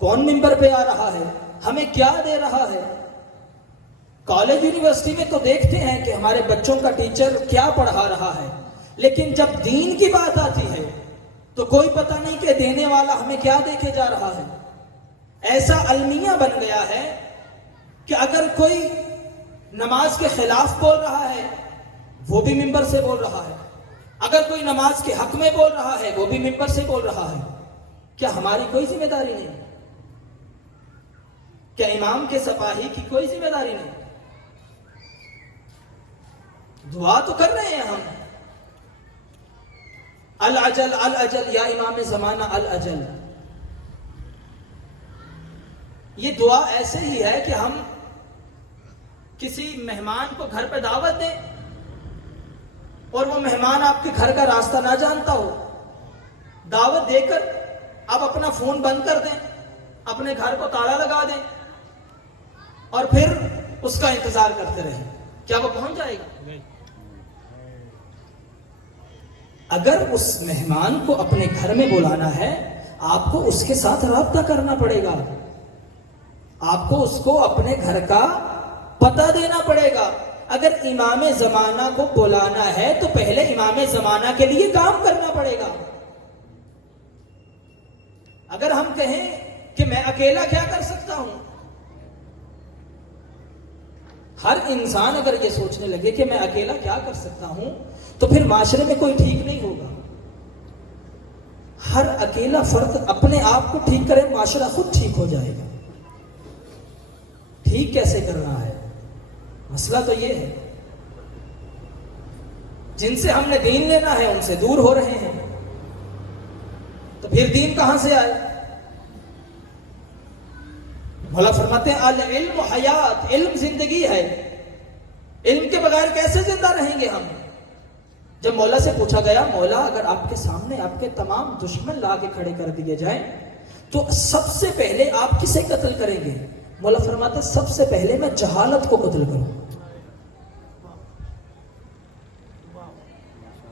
کون ممبر پہ آ رہا ہے، ہمیں کیا دے رہا ہے؟ کالج یونیورسٹی میں تو دیکھتے ہیں کہ ہمارے بچوں کا ٹیچر کیا پڑھا رہا ہے، لیکن جب دین کی بات آتی ہے تو کوئی پتہ نہیں کہ دینے والا ہمیں کیا دے کے جا رہا ہے. ایسا المیہ بن گیا ہے کہ اگر کوئی نماز کے خلاف بول رہا ہے وہ بھی ممبر سے بول رہا ہے، اگر کوئی نماز کے حق میں بول رہا ہے وہ بھی ممبر سے بول رہا ہے. کیا ہماری کوئی ذمہ داری نہیں؟ کیا امام کے سپاہی کی کوئی ذمہ داری نہیں؟ دعا تو کر رہے ہیں ہم، العجل العجل یا امام زمانہ العجل. یہ دعا ایسے ہی ہے کہ ہم کسی مہمان کو گھر پہ دعوت دیں اور وہ مہمان آپ کے گھر کا راستہ نہ جانتا ہو، دعوت دے کر آپ اپنا فون بند کر دیں، اپنے گھر کو تالا لگا دیں اور پھر اس کا انتظار کرتے رہیں، کیا وہ پہنچ جائے گا؟ اگر اس مہمان کو اپنے گھر میں بلانا ہے، آپ کو اس کے ساتھ رابطہ کرنا پڑے گا، آپ کو اس کو اپنے گھر کا پتہ دینا پڑے گا۔ اگر امام زمانہ کو بلانا ہے تو پہلے امام زمانہ کے لیے کام کرنا پڑے گا۔ اگر ہم کہیں کہ میں اکیلا کیا کر سکتا ہوں، ہر انسان اگر یہ سوچنے لگے کہ میں اکیلا کیا کر سکتا ہوں تو پھر معاشرے میں کوئی ٹھیک نہیں ہوگا۔ ہر اکیلا فرد اپنے آپ کو ٹھیک کرے، معاشرہ خود ٹھیک ہو جائے گا۔ ٹھیک کیسے کرنا ہے؟ مسئلہ تو یہ ہے، جن سے ہم نے دین لینا ہے ان سے دور ہو رہے ہیں، تو پھر دین کہاں سے آئے؟ مولا فرماتے ہیں العلم حیات، علم زندگی ہے، علم کے بغیر کیسے زندہ رہیں گے ہم؟ جب مولا سے پوچھا گیا مولا اگر آپ کے سامنے آپ کے تمام دشمن لا کے کھڑے کر دیے جائیں تو سب سے پہلے آپ کسے قتل کریں گے؟ مولا فرماتے ہیں سب سے پہلے میں جہالت کو قتل کروں،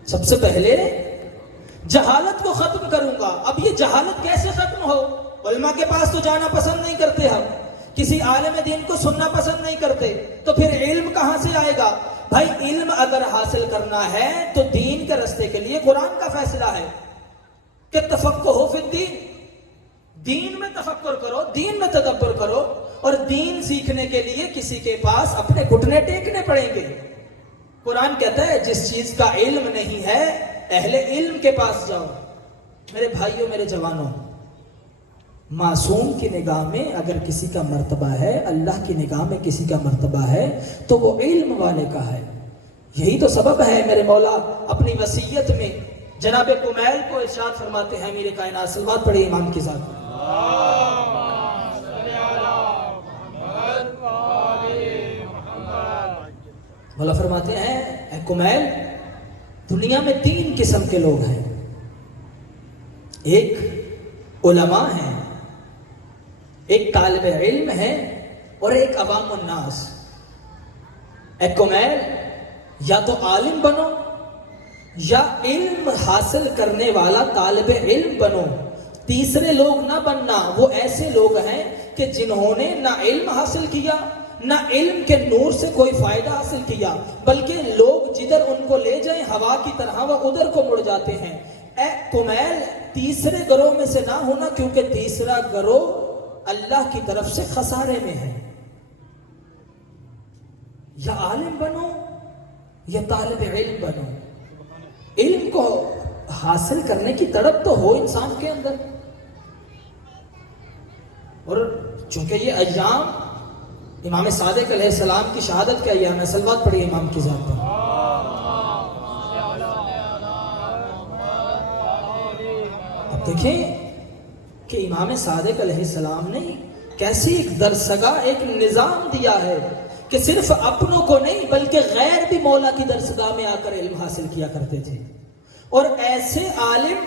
سب سے پہلے جہالت کو ختم کروں گا۔ اب یہ جہالت کیسے ختم ہو؟ علماء کے پاس تو جانا پسند نہیں کرتے، ہم کسی عالم دین کو سننا پسند نہیں کرتے، تو پھر علم کہاں سے آئے گا؟ بھائی علم اگر حاصل کرنا ہے تو دین کے راستے کے لیے قرآن کا فیصلہ ہے کہ تفقہ فی الدین، دین میں تفکر کرو، دین میں تدبر کرو، اور دین سیکھنے کے لیے کسی کے پاس اپنے گھٹنے ٹیکنے پڑیں گے۔ قرآن کہتا ہے جس چیز کا علم نہیں ہے اہل علم کے پاس جاؤ۔ میرے بھائیوں، میرے جوانوں، معصوم کی نگاہ میں اگر کسی کا مرتبہ ہے، اللہ کی نگاہ میں کسی کا مرتبہ ہے تو وہ علم والے کا ہے۔ یہی تو سبب ہے میرے مولا اپنی وصیت میں جناب کمیل کو ارشاد فرماتے ہیں، امیر کائنات صلوات پڑھیے امام کی ذات۔ مولا فرماتے ہیں اے کمیل، دنیا میں 3 قسم کے لوگ ہیں، ایک علماء ہیں، ایک طالب علم ہے، اور ایک عوام الناس۔ اے کمیل، یا تو عالم بنو یا علم حاصل کرنے والا طالب علم بنو، تیسرے لوگ نہ بننا۔ وہ ایسے لوگ ہیں کہ جنہوں نے نہ علم حاصل کیا نہ علم کے نور سے کوئی فائدہ حاصل کیا، بلکہ لوگ جدھر ان کو لے جائیں ہوا کی طرح وہ ادھر کو مڑ جاتے ہیں۔ اے کمیل، تیسرے گروہ میں سے نہ ہونا، کیونکہ تیسرا گروہ اللہ کی طرف سے خسارے میں ہے۔ یا عالم بنو یا طالب علم بنو، علم کو حاصل کرنے کی تڑپ تو ہو انسان کے اندر، اور چونکہ یہ ایام امام صادق علیہ السلام کی شہادت کے ایام ہے، صلوات پڑھیے امام کی ذات پر۔ اب دیکھیں کہ امام صادق علیہ السلام نے کیسی ایک درسگاہ، ایک نظام دیا ہے کہ صرف اپنوں کو نہیں بلکہ غیر بھی مولا کی درسگاہ میں آ کر علم حاصل کیا کرتے تھے۔ اور ایسے عالم،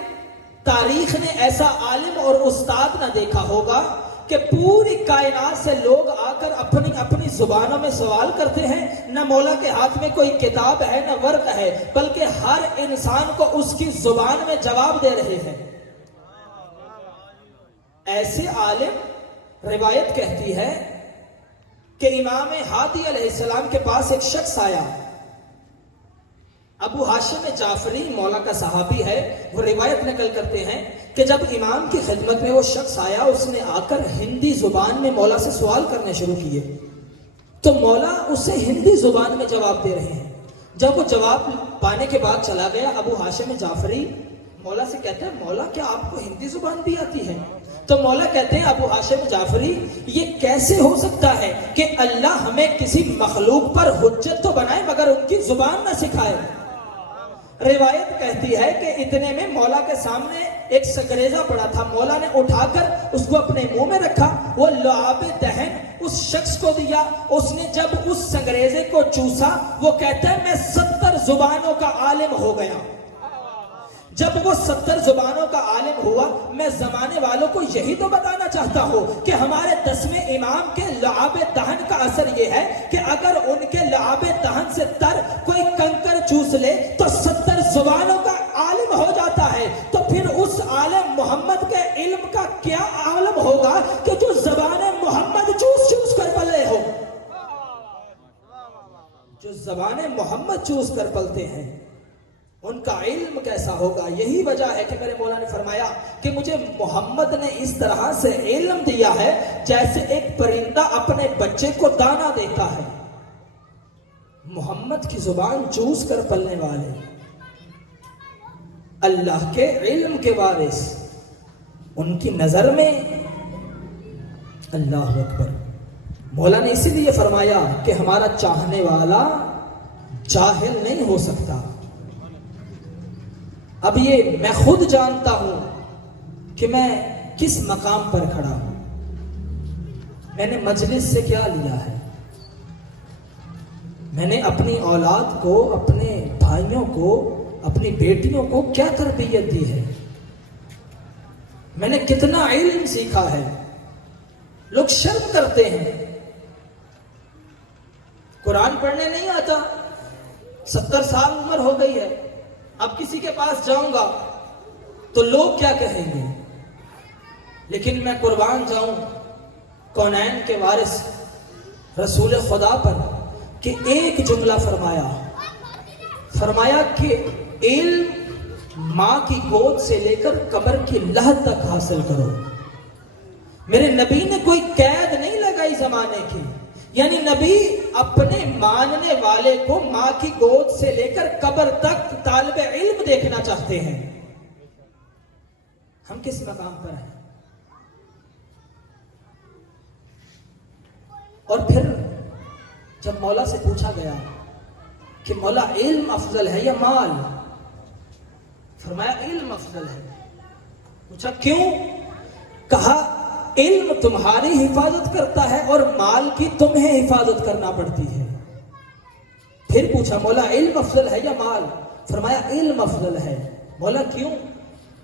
تاریخ نے ایسا عالم اور استاد نہ دیکھا ہوگا کہ پوری کائنات سے لوگ آ کر اپنی اپنی زبانوں میں سوال کرتے ہیں، نہ مولا کے ہاتھ میں کوئی کتاب ہے نہ ورق ہے، بلکہ ہر انسان کو اس کی زبان میں جواب دے رہے ہیں۔ ایسے عالم، روایت کہتی ہے کہ امام ہادی علیہ السلام کے پاس ایک شخص آیا، ابو ہاشم جعفری مولا کا صحابی ہے، وہ روایت نقل کرتے ہیں کہ جب امام کی خدمت میں وہ شخص آیا، اس نے آ کر ہندی زبان میں مولا سے سوال کرنے شروع کیے، تو مولا اسے ہندی زبان میں جواب دے رہے ہیں۔ جب وہ جواب پانے کے بعد چلا گیا، ابو ہاشم جعفری مولا سے کہتے ہیں مولا کیا آپ کو ہندی زبان بھی آتی ہے؟ تو مولا کہتے ہیں ابو ہاشم جعفری یہ کیسے ہو سکتا ہے کہ اللہ ہمیں کسی مخلوق پر حجت تو بنائے مگر ان کی زبان نہ سکھائے۔ روایت کہتی ہے کہ اتنے میں مولا کے سامنے ایک سنگریزہ پڑا تھا، مولا نے اٹھا کر اس کو اپنے منہ میں رکھا، وہ لعاب دہن اس شخص کو دیا، اس نے جب اس سنگریزے کو چوسا، وہ کہتا ہے میں 70 زبانوں کا عالم ہو گیا۔ جب وہ 70 زبانوں کا عالم ہوا، میں زمانے والوں کو یہی تو بتانا چاہتا ہوں کہ ہمارے 10ویں امام کے لعاب دہن کا اثر یہ ہے کہ اگر ان کے لعاب دہن سے تر کوئی کنکر چوس لے تو 70 زبانوں کا عالم ہو جاتا ہے، تو پھر اس عالم محمد کے علم کا کیا عالم ہوگا کہ جو زبان محمد چوس کر پلے ہو، جو زبان محمد چوس کر پلتے ہیں ان کا علم کیسا ہوگا۔ یہی وجہ ہے کہ میرے مولا نے فرمایا کہ مجھے محمد نے اس طرح سے علم دیا ہے جیسے ایک پرندہ اپنے بچے کو دانا دیتا ہے۔ محمد کی زبان چوس کر پلنے والے، اللہ کے علم کے وارث، ان کی نظر میں اللہ اکبر۔ مولا نے اسی لیے فرمایا کہ ہمارا چاہنے والا جاہل نہیں ہو سکتا۔ اب یہ میں خود جانتا ہوں کہ میں کس مقام پر کھڑا ہوں، میں نے مجلس سے کیا لیا ہے، میں نے اپنی اولاد کو، اپنے بھائیوں کو، اپنی بیٹیوں کو کیا تربیت دی ہے، میں نے کتنا علم سیکھا ہے۔ لوگ شرم کرتے ہیں، قرآن پڑھنے نہیں آتا، 70 سال عمر ہو گئی ہے، اب کسی کے پاس جاؤں گا تو لوگ کیا کہیں گے، لیکن میں قربان جاؤں کونین کے وارث رسول خدا پر کہ ایک جملہ فرمایا کہ علم ماں کی گود سے لے کر قبر کی لحد تک حاصل کرو۔ میرے نبی نے کوئی قید نہیں لگائی زمانے کی، یعنی نبی اپنے ماننے والے کو ماں کی گود سے لے کر قبر تک طالب علم دیکھنا چاہتے ہیں۔ ہم کس مقام پر ہیں؟ اور پھر جب مولا سے پوچھا گیا کہ مولا علم افضل ہے یا مال، فرمایا علم افضل ہے۔ پوچھا کیوں؟ کہا علم تمہاری حفاظت کرتا ہے اور مال کی تمہیں حفاظت کرنا پڑتی ہے۔ پھر پوچھا مولا علم افضل ہے یا مال؟ فرمایا علم افضل ہے۔ مولا کیوں؟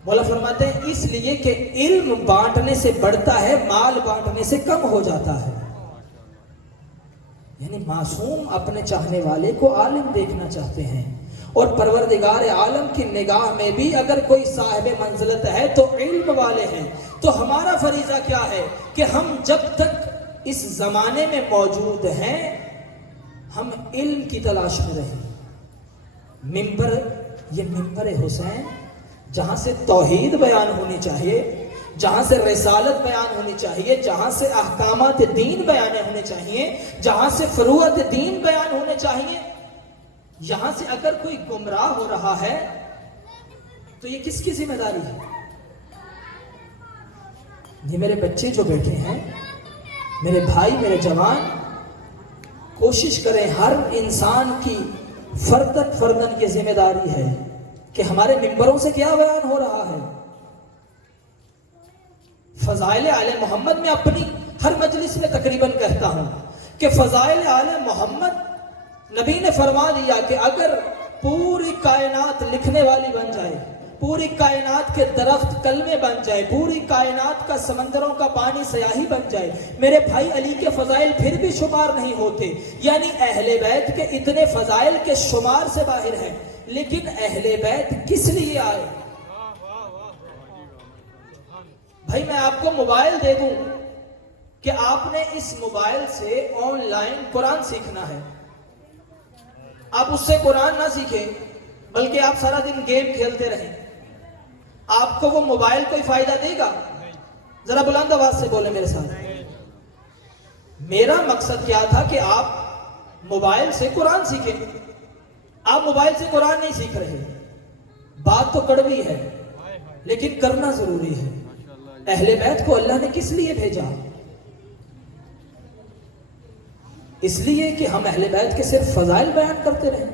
مولا فرماتے ہیں اس لیے کہ علم بانٹنے سے بڑھتا ہے، مال بانٹنے سے کم ہو جاتا ہے۔ یعنی معصوم اپنے چاہنے والے کو عالم دیکھنا چاہتے ہیں، اور پروردگار عالم کی نگاہ میں بھی اگر کوئی صاحب منزلت ہے تو علم والے ہیں۔ تو ہمارا فریضہ کیا ہے کہ ہم جب تک اس زمانے میں موجود ہیں ہم علم کی تلاش میں رہیں۔ منبر، یہ منبر حسین، جہاں سے توحید بیان ہونی چاہیے، جہاں سے رسالت بیان ہونی چاہیے، جہاں سے احکامات دین بیان ہونے چاہیے، جہاں سے فروعات دین بیان ہونے چاہیے، یہاں سے اگر کوئی گمراہ ہو رہا ہے تو یہ کس کی ذمہ داری ہے؟ یہ میرے بچے جو بیٹھے ہیں، میرے بھائی، میرے جوان، کوشش کریں، ہر انسان کی فردن کی ذمہ داری ہے کہ ہمارے منبروں سے کیا بیان ہو رہا ہے۔ فضائل آل محمد میں اپنی ہر مجلس میں تقریباً کہتا ہوں کہ فضائل آل محمد نبی نے فرما دیا کہ اگر پوری کائنات لکھنے والی بن جائے، پوری کائنات کے درخت کلمے بن جائے، پوری کائنات کا سمندروں کا پانی سیاہی بن جائے، میرے بھائی علی کے فضائل پھر بھی شمار نہیں ہوتے۔ یعنی اہل بیت کے اتنے فضائل کے شمار سے باہر ہیں، لیکن اہل بیت کس لیے آئے؟ بھائی میں آپ کو موبائل دے دوں کہ آپ نے اس موبائل سے آن لائن قرآن سیکھنا ہے، آپ اس سے قرآن نہ سیکھیں بلکہ آپ سارا دن گیم کھیلتے رہیں، آپ کو وہ موبائل کوئی فائدہ دے گا؟ ذرا بلند آواز سے بولیں میرے ساتھ۔ میرا مقصد کیا تھا کہ آپ موبائل سے قرآن سیکھیں، آپ موبائل سے قرآن نہیں سیکھ رہے۔ بات تو کڑوی ہے لیکن کرنا ضروری ہے۔ اہل بیت کو اللہ نے کس لیے بھیجا؟ اس لیے کہ ہم اہل بیت کے صرف فضائل بیان کرتے رہیں؟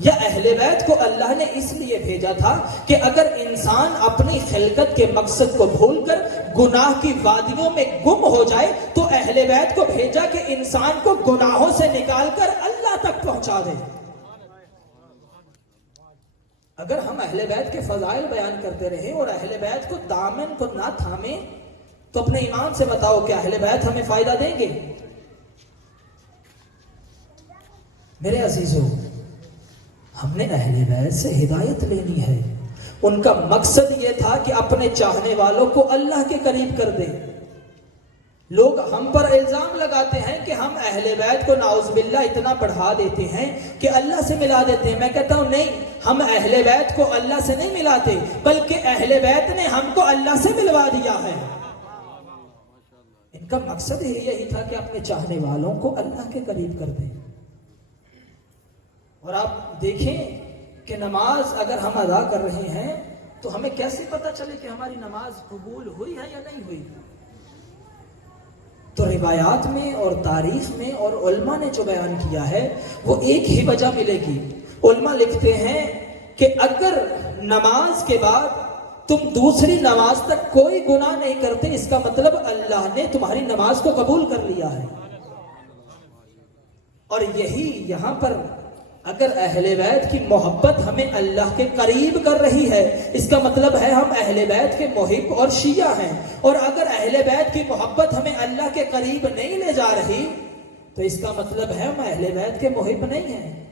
یا اہل بیت کو اللہ نے اس لیے بھیجا تھا کہ اگر انسان اپنی خلقت کے مقصد کو بھول کر گناہ کی وادیوں میں گم ہو جائے تو اہل بیت کو بھیجا کہ انسان کو گناہوں سے نکال کر اللہ تک پہنچا دے۔ اگر ہم اہل بیت کے فضائل بیان کرتے رہیں اور اہل بیت کو دامن کو نہ تھامیں تو اپنے ایمان سے بتاؤ کہ اہل بیت ہمیں فائدہ دیں گے؟ میرے عزیزو، ہم نے اہل بیت سے ہدایت لینی ہے۔ ان کا مقصد یہ تھا کہ اپنے چاہنے والوں کو اللہ کے قریب کر دیں۔ لوگ ہم پر الزام لگاتے ہیں کہ ہم اہل بیت کو نعوذ باللہ اتنا بڑھا دیتے ہیں کہ اللہ سے ملا دیتے ہیں۔ میں کہتا ہوں نہیں، ہم اہل بیت کو اللہ سے نہیں ملاتے، بلکہ اہل بیت نے ہم کو اللہ سے ملوا دیا ہے۔ ان کا مقصد ہی یہی تھا کہ اپنے چاہنے والوں کو اللہ کے قریب کر دیں۔ اور آپ دیکھیں کہ نماز اگر ہم ادا کر رہے ہیں تو ہمیں کیسے پتہ چلے کہ ہماری نماز قبول ہوئی ہے یا نہیں ہوئی؟ تو روایات میں اور تاریخ میں اور علماء نے جو بیان کیا ہے وہ ایک ہی وجہ ملے گی۔ علماء لکھتے ہیں کہ اگر نماز کے بعد تم دوسری نماز تک کوئی گناہ نہیں کرتے، اس کا مطلب اللہ نے تمہاری نماز کو قبول کر لیا ہے۔ اور یہی یہاں پر اگر اہل بیت کی محبت ہمیں اللہ کے قریب کر رہی ہے، اس کا مطلب ہے ہم اہل بیت کے محب اور شیعہ ہیں۔ اور اگر اہل بیت کی محبت ہمیں اللہ کے قریب نہیں لے جا رہی تو اس کا مطلب ہے ہم اہل بیت کے محب نہیں ہیں،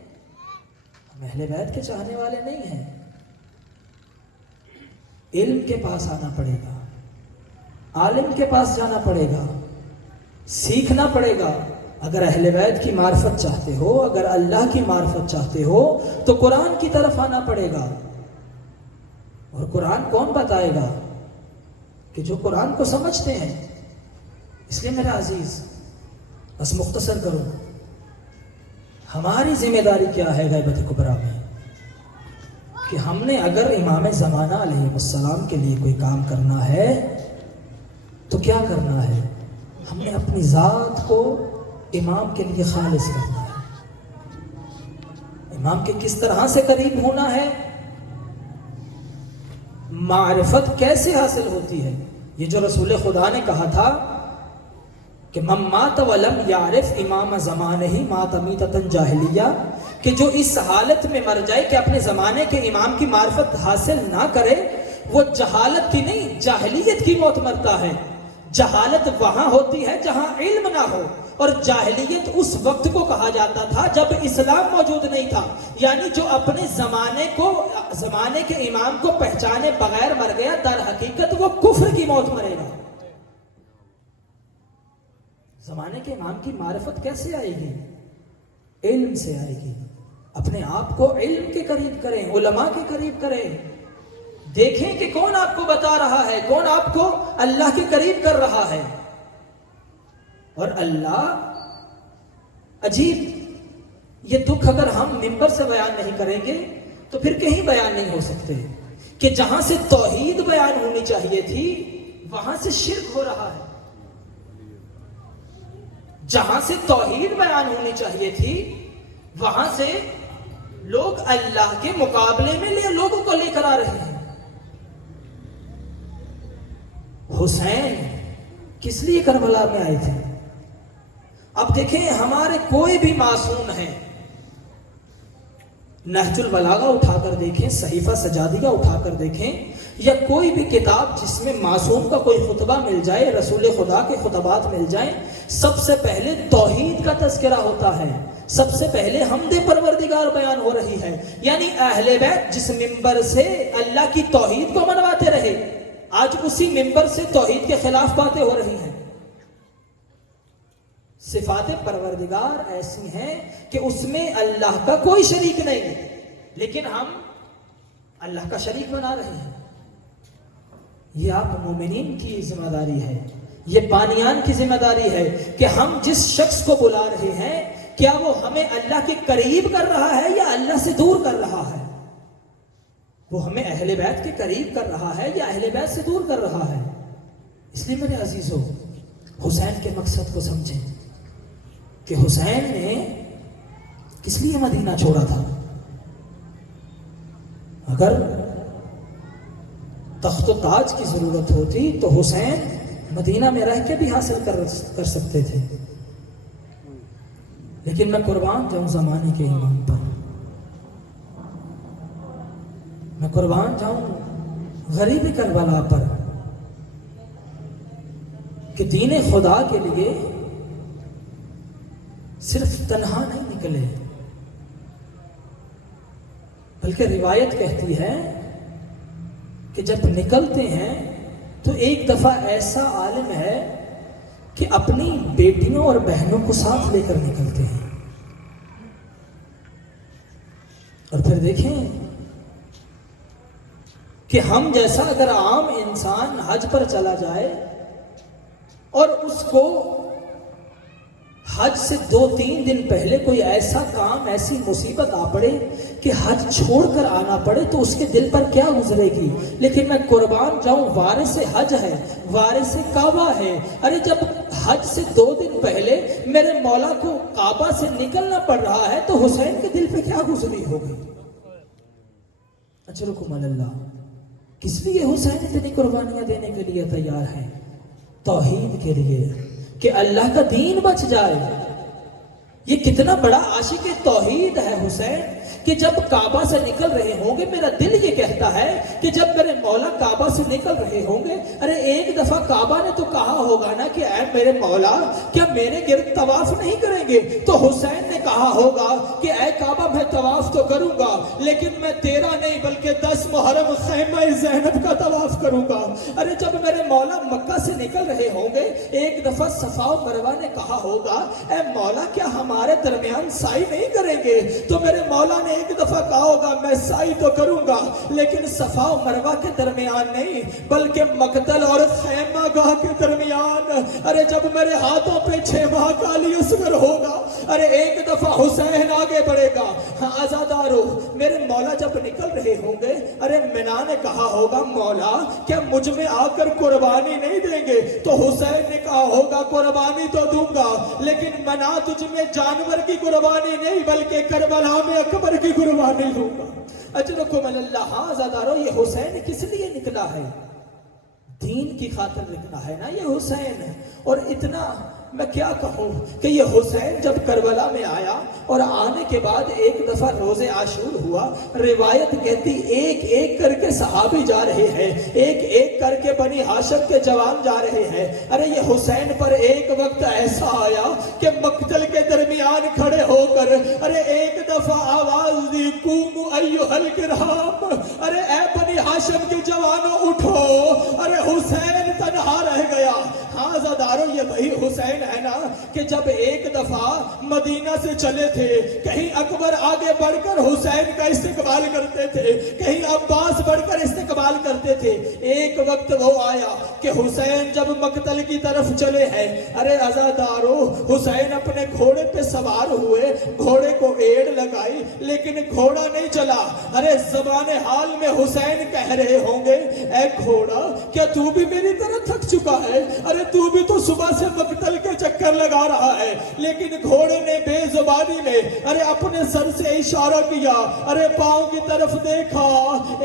ہم اہل بیت کے چاہنے والے نہیں ہیں۔ علم کے پاس آنا پڑے گا، عالم کے پاس جانا پڑے گا، سیکھنا پڑے گا۔ اگر اہل بیت کی معرفت چاہتے ہو، اگر اللہ کی معرفت چاہتے ہو تو قرآن کی طرف آنا پڑے گا۔ اور قرآن کون بتائے گا؟ کہ جو قرآن کو سمجھتے ہیں۔ اس لیے میرا عزیز، بس مختصر کروں، ہماری ذمہ داری کیا ہے غیبت کبریٰ میں؟ کہ ہم نے اگر امام زمانہ علیہ السلام کے لیے کوئی کام کرنا ہے تو کیا کرنا ہے؟ ہم نے اپنی ذات کو امام کے لیے خالص کرنا ہے۔ امام کے کس طرح سے قریب ہونا ہے؟ معرفت کیسے حاصل ہوتی ہے؟ یہ جو رسول خدا نے کہا تھا کہ من مات ولم یعرف امام زمانہ مات میتۃ جاہلیہ، کہ جو اس حالت میں مر جائے کہ اپنے زمانے کے امام کی معرفت حاصل نہ کرے، وہ جہالت کی نہیں جاہلیت کی موت مرتا ہے۔ جہالت وہاں ہوتی ہے جہاں علم نہ ہو، اور جاہلیت اس وقت کو کہا جاتا تھا جب اسلام موجود نہیں تھا۔ یعنی جو اپنے زمانے کے امام کو پہچانے بغیر مر گیا، در حقیقت وہ کفر کی موت مرے گا۔ زمانے کے امام کی معرفت کیسے آئے گی؟ علم سے آئے گی۔ اپنے آپ کو علم کے قریب کریں، علماء کے قریب کریں، دیکھیں کہ کون آپ کو بتا رہا ہے، کون آپ کو اللہ کے قریب کر رہا ہے۔ اور اللہ عجیب، یہ دکھ اگر ہم منبر سے بیان نہیں کریں گے تو پھر کہیں بیان نہیں ہو سکتے، کہ جہاں سے توحید بیان ہونی چاہیے تھی وہاں سے شرک ہو رہا ہے، جہاں سے توحید بیان ہونی چاہیے تھی وہاں سے لوگ اللہ کے مقابلے میں لوگوں کو لے کر آ رہے ہیں۔ حسین کس لیے کربلا میں آئے تھے؟ اب دیکھیں، ہمارے کوئی بھی معصوم ہیں، نہج البلاغہ اٹھا کر دیکھیں، صحیفہ سجادیہ اٹھا کر دیکھیں، یا کوئی بھی کتاب جس میں معصوم کا کوئی خطبہ مل جائے، رسول خدا کے خطبات مل جائیں، سب سے پہلے توحید کا تذکرہ ہوتا ہے، سب سے پہلے حمد پروردگار بیان ہو رہی ہے۔ یعنی اہل بیت جس ممبر سے اللہ کی توحید کو منواتے رہے، آج اسی ممبر سے توحید کے خلاف باتیں ہو رہی ہیں۔ صفات پروردگار ایسی ہیں کہ اس میں اللہ کا کوئی شریک نہیں، لیکن ہم اللہ کا شریک بنا رہے ہیں۔ یہ آپ مومنین کی ذمہ داری ہے، یہ بانیان کی ذمہ داری ہے کہ ہم جس شخص کو بلا رہے ہیں کیا وہ ہمیں اللہ کے قریب کر رہا ہے یا اللہ سے دور کر رہا ہے؟ وہ ہمیں اہل بیت کے قریب کر رہا ہے یا اہل بیت سے دور کر رہا ہے؟ اس لیے میرے عزیزو، حسین کے مقصد کو سمجھیں کہ حسین نے کس لیے مدینہ چھوڑا تھا۔ اگر تخت و تاج کی ضرورت ہوتی تو حسین مدینہ میں رہ کے بھی حاصل کر سکتے تھے، لیکن میں قربان جاؤں زمانے کے ایمان پر، میں قربان جاؤں غریب کربلا پر، کہ دین خدا کے لیے صرف تنہا نہیں نکلے، بلکہ روایت کہتی ہے کہ جب نکلتے ہیں تو ایک دفعہ ایسا عالم ہے کہ اپنی بیٹیوں اور بہنوں کو ساتھ لے کر نکلتے ہیں، اور پھر دیکھیں کہ ہم جیسا اگر عام انسان حج پر چلا جائے اور اس کو حج سے 2-3 دن پہلے کوئی ایسا کام، ایسی مصیبت آ پڑے کہ حج چھوڑ کر آنا پڑے تو اس کے دل پر کیا گزرے گی؟ لیکن میں قربان جاؤں، وارث حج ہے، وارث کعبہ ہے، ارے جب حج سے 2 دن پہلے میرے مولا کو کعبہ سے نکلنا پڑ رہا ہے تو حسین کے دل پہ کیا گزری ہوگی؟ اجرکم اللہ۔ کس لیے حسین اتنی قربانیاں دینے کے لیے تیار ہیں؟ توحید کے لیے، کہ اللہ کا دین بچ جائے۔ یہ کتنا بڑا عاشق توحید ہے حسین، کہ جب کعبہ سے نکل رہے ہوں گے، میرا دل یہ کہتا ہے کہ جب میرے مولا کعبہ سے نکل رہے ہوں گے، ارے ایک دفعہ کعبہ نے تو کہا ہوگا نا کہ اے میرے مولا کیا میرے گرد طواف نہیں کریں گے؟ تو حسین نے کہا ہوگا کہ اے کعبہ میں طواف تو کروں گا، لیکن میں تیرا نہیں بلکہ 10 محرم خیمہ زینب کا طواف کروں گا۔ ارے جب میرے مولا مکہ سے نکل رہے ہوں گے، ایک دفعہ صفا و مروہ نے کہا ہوگا اے مولا کیا ہمارے درمیان سعی نہیں کریں گے؟ تو میرے مولا نے ایک دفعہ کہا ہوگا میں سعی تو کروں گا لیکن صفا و مروہ کے درمیان نہیں بلکہ مقتل اور خیمہ گاہ کے درمیان۔ ارے جب میرے ہاتھوں پہ 6 ماہ کا علی اصغر ہوگا، ارے ایک دفعہ حسین آگے بڑھے گا۔ ہاں آزادارو، میرے مولا جب نکل رہے ہوں گے، ارے مینا نے کہا ہوگا مولا کیا مجھ میں آ کر قربانی نہیں دیں گے؟ تو حسین نے کہا ہوگا قربانی تو دوں گا لیکن منا تجھ میں جانور کی قربانی نہیں بلکہ کربلا میں اکبر کی قربانی دوں گا۔ اجرکم اللہ۔ ہاں آزادارو، یہ حسین کس لیے نکلا ہے؟ دین کی خاطر نکلا ہے نا یہ حسین۔ اور اتنا میں کیا کہوں کہ یہ حسین جب کربلا میں آیا اور آنے کے بعد ایک دفعہ روز عاشور ہوا، روایت کہتی ایک ایک کر کے صحابی جا رہے ہیں، ایک ایک کر کے بنی ہاشم کے جوان جا رہے ہیں۔ ارے یہ حسین پر ایک وقت ایسا آیا کہ مقتل کے درمیان کھڑے ہو کر ارے ایک دفعہ آواز دی قوموا ایھا الکرام، ارے اے بنی ہاشم کے جوانوں اٹھو۔ ارے حسین تنہا رہ گیا۔ ہاں زادارو، یہ وہی حسین ہے نا کہ جب ایک دفعہ مدینہ سے چلے تھے، کہیں اکبر آگے بڑھ کر حسین کا استقبال کرتے تھے، کہیں عباس بڑھ کر استقبال کرتے تھے۔ ایک وقت وہ آیا کہ حسین جب مقتل کی طرف چلے ہیں، ارے عزادارو حسین اپنے گھوڑے پہ سوار ہوئے، گھوڑے کو ایڑ لگائی لیکن گھوڑا نہیں چلا۔ ارے زبان حال میں حسین کہہ رہے ہوں گے اے گھوڑا کیا تو بھی میری طرح تھک چکا ہے؟ ارے تو بھی تو صبح سے مقتل کے چکر لگا رہا ہے۔ لیکن گھوڑے نے بے زبانی میں ارے اپنے سر سے اشارہ کیا، ارے پاؤں کی طرف دیکھا،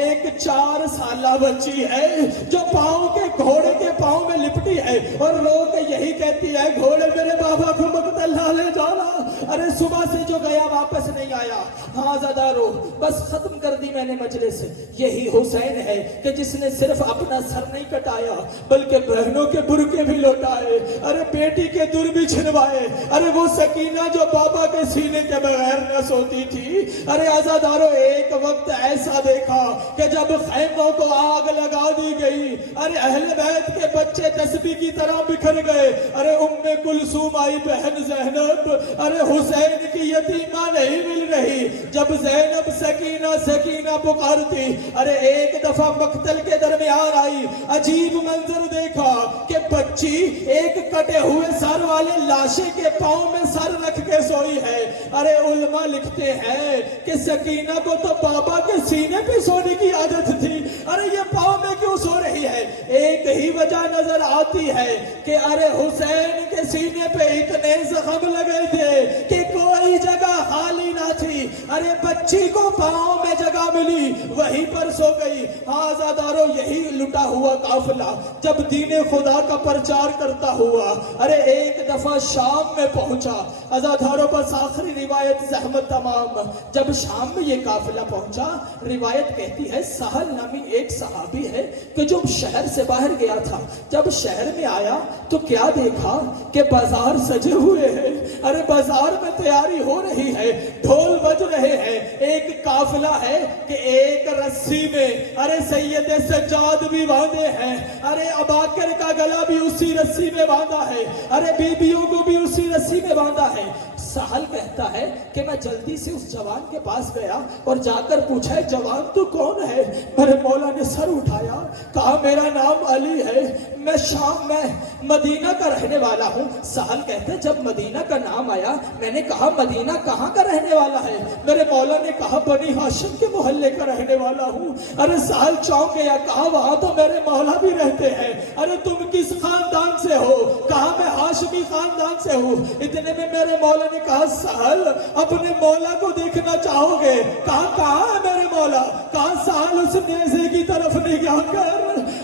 ایک 4 سالہ بچی ہے جو پاؤں کے گھوڑے کے پاؤں میں لپٹی ہے اور رو کے یہی کہتی ہے گھوڑے میرے بابا کو مقتل نہ لے جانا۔ ارے صبح سے جو گیا واپس نہیں آیا۔ ہاں زدارو، بس ختم کر دی میں نے مجلس۔ یہی حسین ہے کہ جس نے صرف اپنا سر نہیں کٹایا بلکہ بہنوں کے برقعے بھی لوٹائے، ارے بیٹی کے در بھی چھنوائے۔ ارے وہ سکینہ جو بابا کے سینے کے بغیر نہ سوتی تھی، ارے عزادارو ایک وقت ایسا دیکھا کہ جب خیموں کو آگ لگا دی گئی، ارے اہل بیت کے بچے تسبیح کی طرح بکھر گئے۔ ارے ام کلثوم آئی بہن زینب، ارے حسین کی یتیمہ نہیں مل رہی۔ جب زینب سکینہ سکینہ پکارتی، ارے ایک دفعہ مقتل کے درمیان آئی، عجیب منظر دیکھا کہ بچی ایک کٹے ہوئے سر والے لاشے کے پاؤں میں سر رکھ کے سوئی ہے۔ ارے علماء لکھتے ہیں کہ سکینہ کو تو بابا کے سینے پہ سونے کی عادت تھی، ارے یہ پاؤں میں کیوں سو رہی ہے؟ ایک ہی وجہ نظر آتی ہے کہ ارے حسین کے سینے پہ اتنے زخم لگے تھے کہ کوئی جگہ خالی نہ تھی۔ ارے بچی کو پاؤں میں جگہ ملی وہیں پر سو گئی. ہاں عزادارو یہی لٹا ہوا قافلہ جب دین خدا کا پرچار کرتا ہوا ارے ایک دفعہ شام میں پہنچا. عزادارو بس آخری روایت زحمت تمام. جب شام میں یہ قافلہ پہنچا روایت کہتی ہے سہل نامی ایک صحابی ہے کہ جو شہر سے باہر گیا تھا جب شہر میں آیا تو کیا دیکھا کہ بازار سجے ہوئے ہیں. ارے بازار میں تیاری ہو رہی ہے ڈھول بج رہے ہیں. ایک قافلہ ہے کہ ایک رسی میں ارے سید سجاد بھی باندھے ہیں. ارے اباکر کا گلا بھی اسی رسی میں باندھا ہے. ارے بیبیوں کو بھی اسی رسی میں باندھا ہے. سہل کہتا ہے کہ میں جلدی سے اس جوان کے پاس گیا اور جا کر پوچھا جوان تو کون ہے. میرے مولا نے سر اٹھایا کہا میرا نام علی ہے میں شام میں مدینہ کا رہنے والا ہوں. سہل کہتے ہیں جب مدینہ کا نام آیا میں نے کہا مدینہ کہاں کا رہنے والا ہے. میرے مولا نے کہا بنی ہاشم کے محلے کا رہنے والا ہوں. ارے سہل چونک گیا کہا وہاں تو میرے مولا بھی رہتے ہیں. ارے تم کس خاندان سے ہو. کہا میں ہاشمی خاندان سے ہوں. اتنے میں میرے مولا نے کہا سہل اپنے مولا کو دیکھنا چاہو گے. کہا کہاں ہے میرے مولا. کہا سہل اس نیزے کی طرف نگاہ کر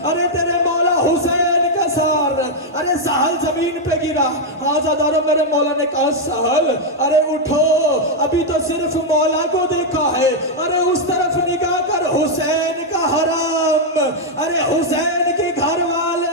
ارے تیرے مولا حسین کا سار. ارے سہل زمین پہ گرا. آزاداروں میرے مولا نے کہا سہل ارے اٹھو ابھی تو صرف مولا کو دیکھا ہے. ارے اس طرف نگاہ کر حسین کا حرام ارے حسین کے گھر والے.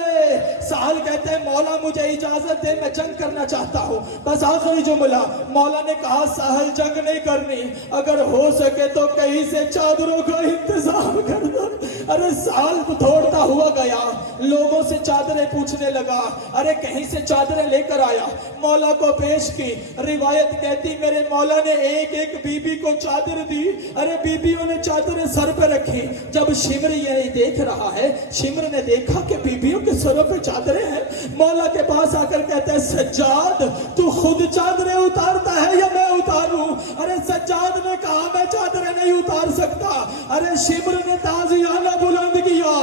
سہل کہتے ہیں مولا مجھے اجازت دے میں جنگ کرنا چاہتا ہوں. بس آخری جملہ مولا نے کہا سہل جنگ نہیں کرنی اگر ہو سکے تو کہیں سے چادروں کا انتظام کر دو. ارے سہل دوڑتا ہوا گیا لوگوں سے چادریں پوچھنے لگا. ارے کہیں سے چادریں لے کر آیا مولا کو پیش کی. روایت کہتی میرے مولا نے ایک ایک بی بی کو چادر دی. ارے بیبیوں نے چادریں سر پہ رکھی. جب شمر یہ دیکھ رہا ہے شمر نے دیکھا کہ بیبیوں کے سروں پہ چادریں ہیں. مولا کے پاس آ کر کہتے ہیں سجاد تو خود چادریں اتارتا ہے یا میں اتاروں. ارے سجاد نے کہا میں چادریں نہیں اتار سکتا. ارے شمر نے تازیانہ بلند کیا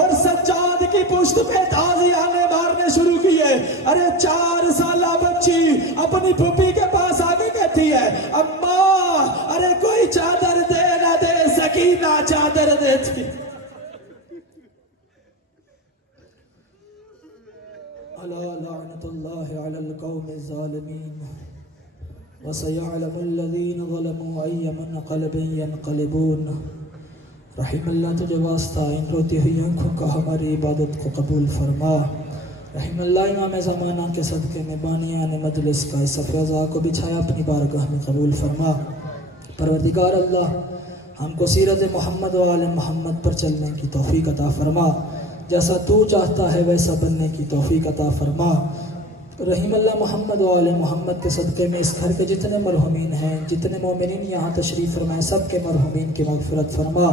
اور سجاد کی پشت پہ تازیانے مارنے شروع کیے. ارے 4 سالہ بچی اپنی پھوپھی کے پاس آگے کہتی ہے اماں ارے کوئی چادر دے نہ دے سکینہ چادر دیتی. الا لعنت اللہ علی القوم الظالمین وسيعلم الذين ظلموا أي منقلب ينقلبون. رحم اللہ تجھے واسطہ ان روتی ہوئی آنکھوں کا ہماری عبادت کو قبول فرما. رحم اللہ امام زمانہ کے صدقے میں بانیان مجلس کا اس فیضا کو بچھایا اپنی بارگاہ میں قبول فرما. پروردگار اللہ ہم کو سیرت محمد و آل محمد پر چلنے کی توفیق عطا فرما. جیسا تو چاہتا ہے ویسا بننے کی توفیق عطا فرما. رحم اللہ محمد و آل محمد کے صدقے میں اس گھر کے جتنے مرحومین ہیں جتنے مومنین یہاں تشریف فرمائے سب کے مرحومین کی مغفرت فرما.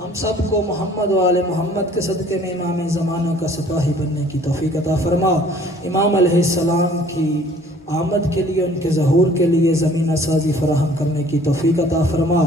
ہم سب کو محمد و آل محمد کے صدقے میں امام زمانہ کا سپاہی بننے کی توفیق عطا فرما. امام علیہ السلام کی آمد کے لیے ان کے ظہور کے لیے زمینہ سازی فراہم کرنے کی توفیق عطا فرما.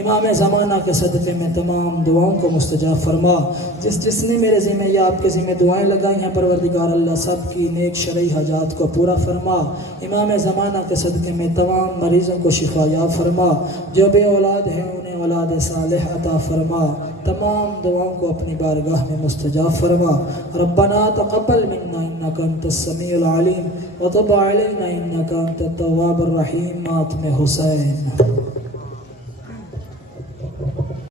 امام زمانہ کے صدقے میں تمام دعاؤں کو مستجاب فرما. جس نے میرے ذمہ یا آپ کے ذمہ دعائیں لگائی ہیں پروردگار اللہ سب کی نیک شرعی حاجات کو پورا فرما. امام زمانہ کے صدقے میں تمام مریضوں کو شفا یاب فرما. جو بے اولاد ہیں انہیں اولاد صالح عطا فرما. تمام دعاؤں کو اپنی بارگاہ میں مستجاب فرما. ربنا تقبل منا انک انت السمیع العلیم وتب علینا انک انت التواب الرحیم. ماتم حسین.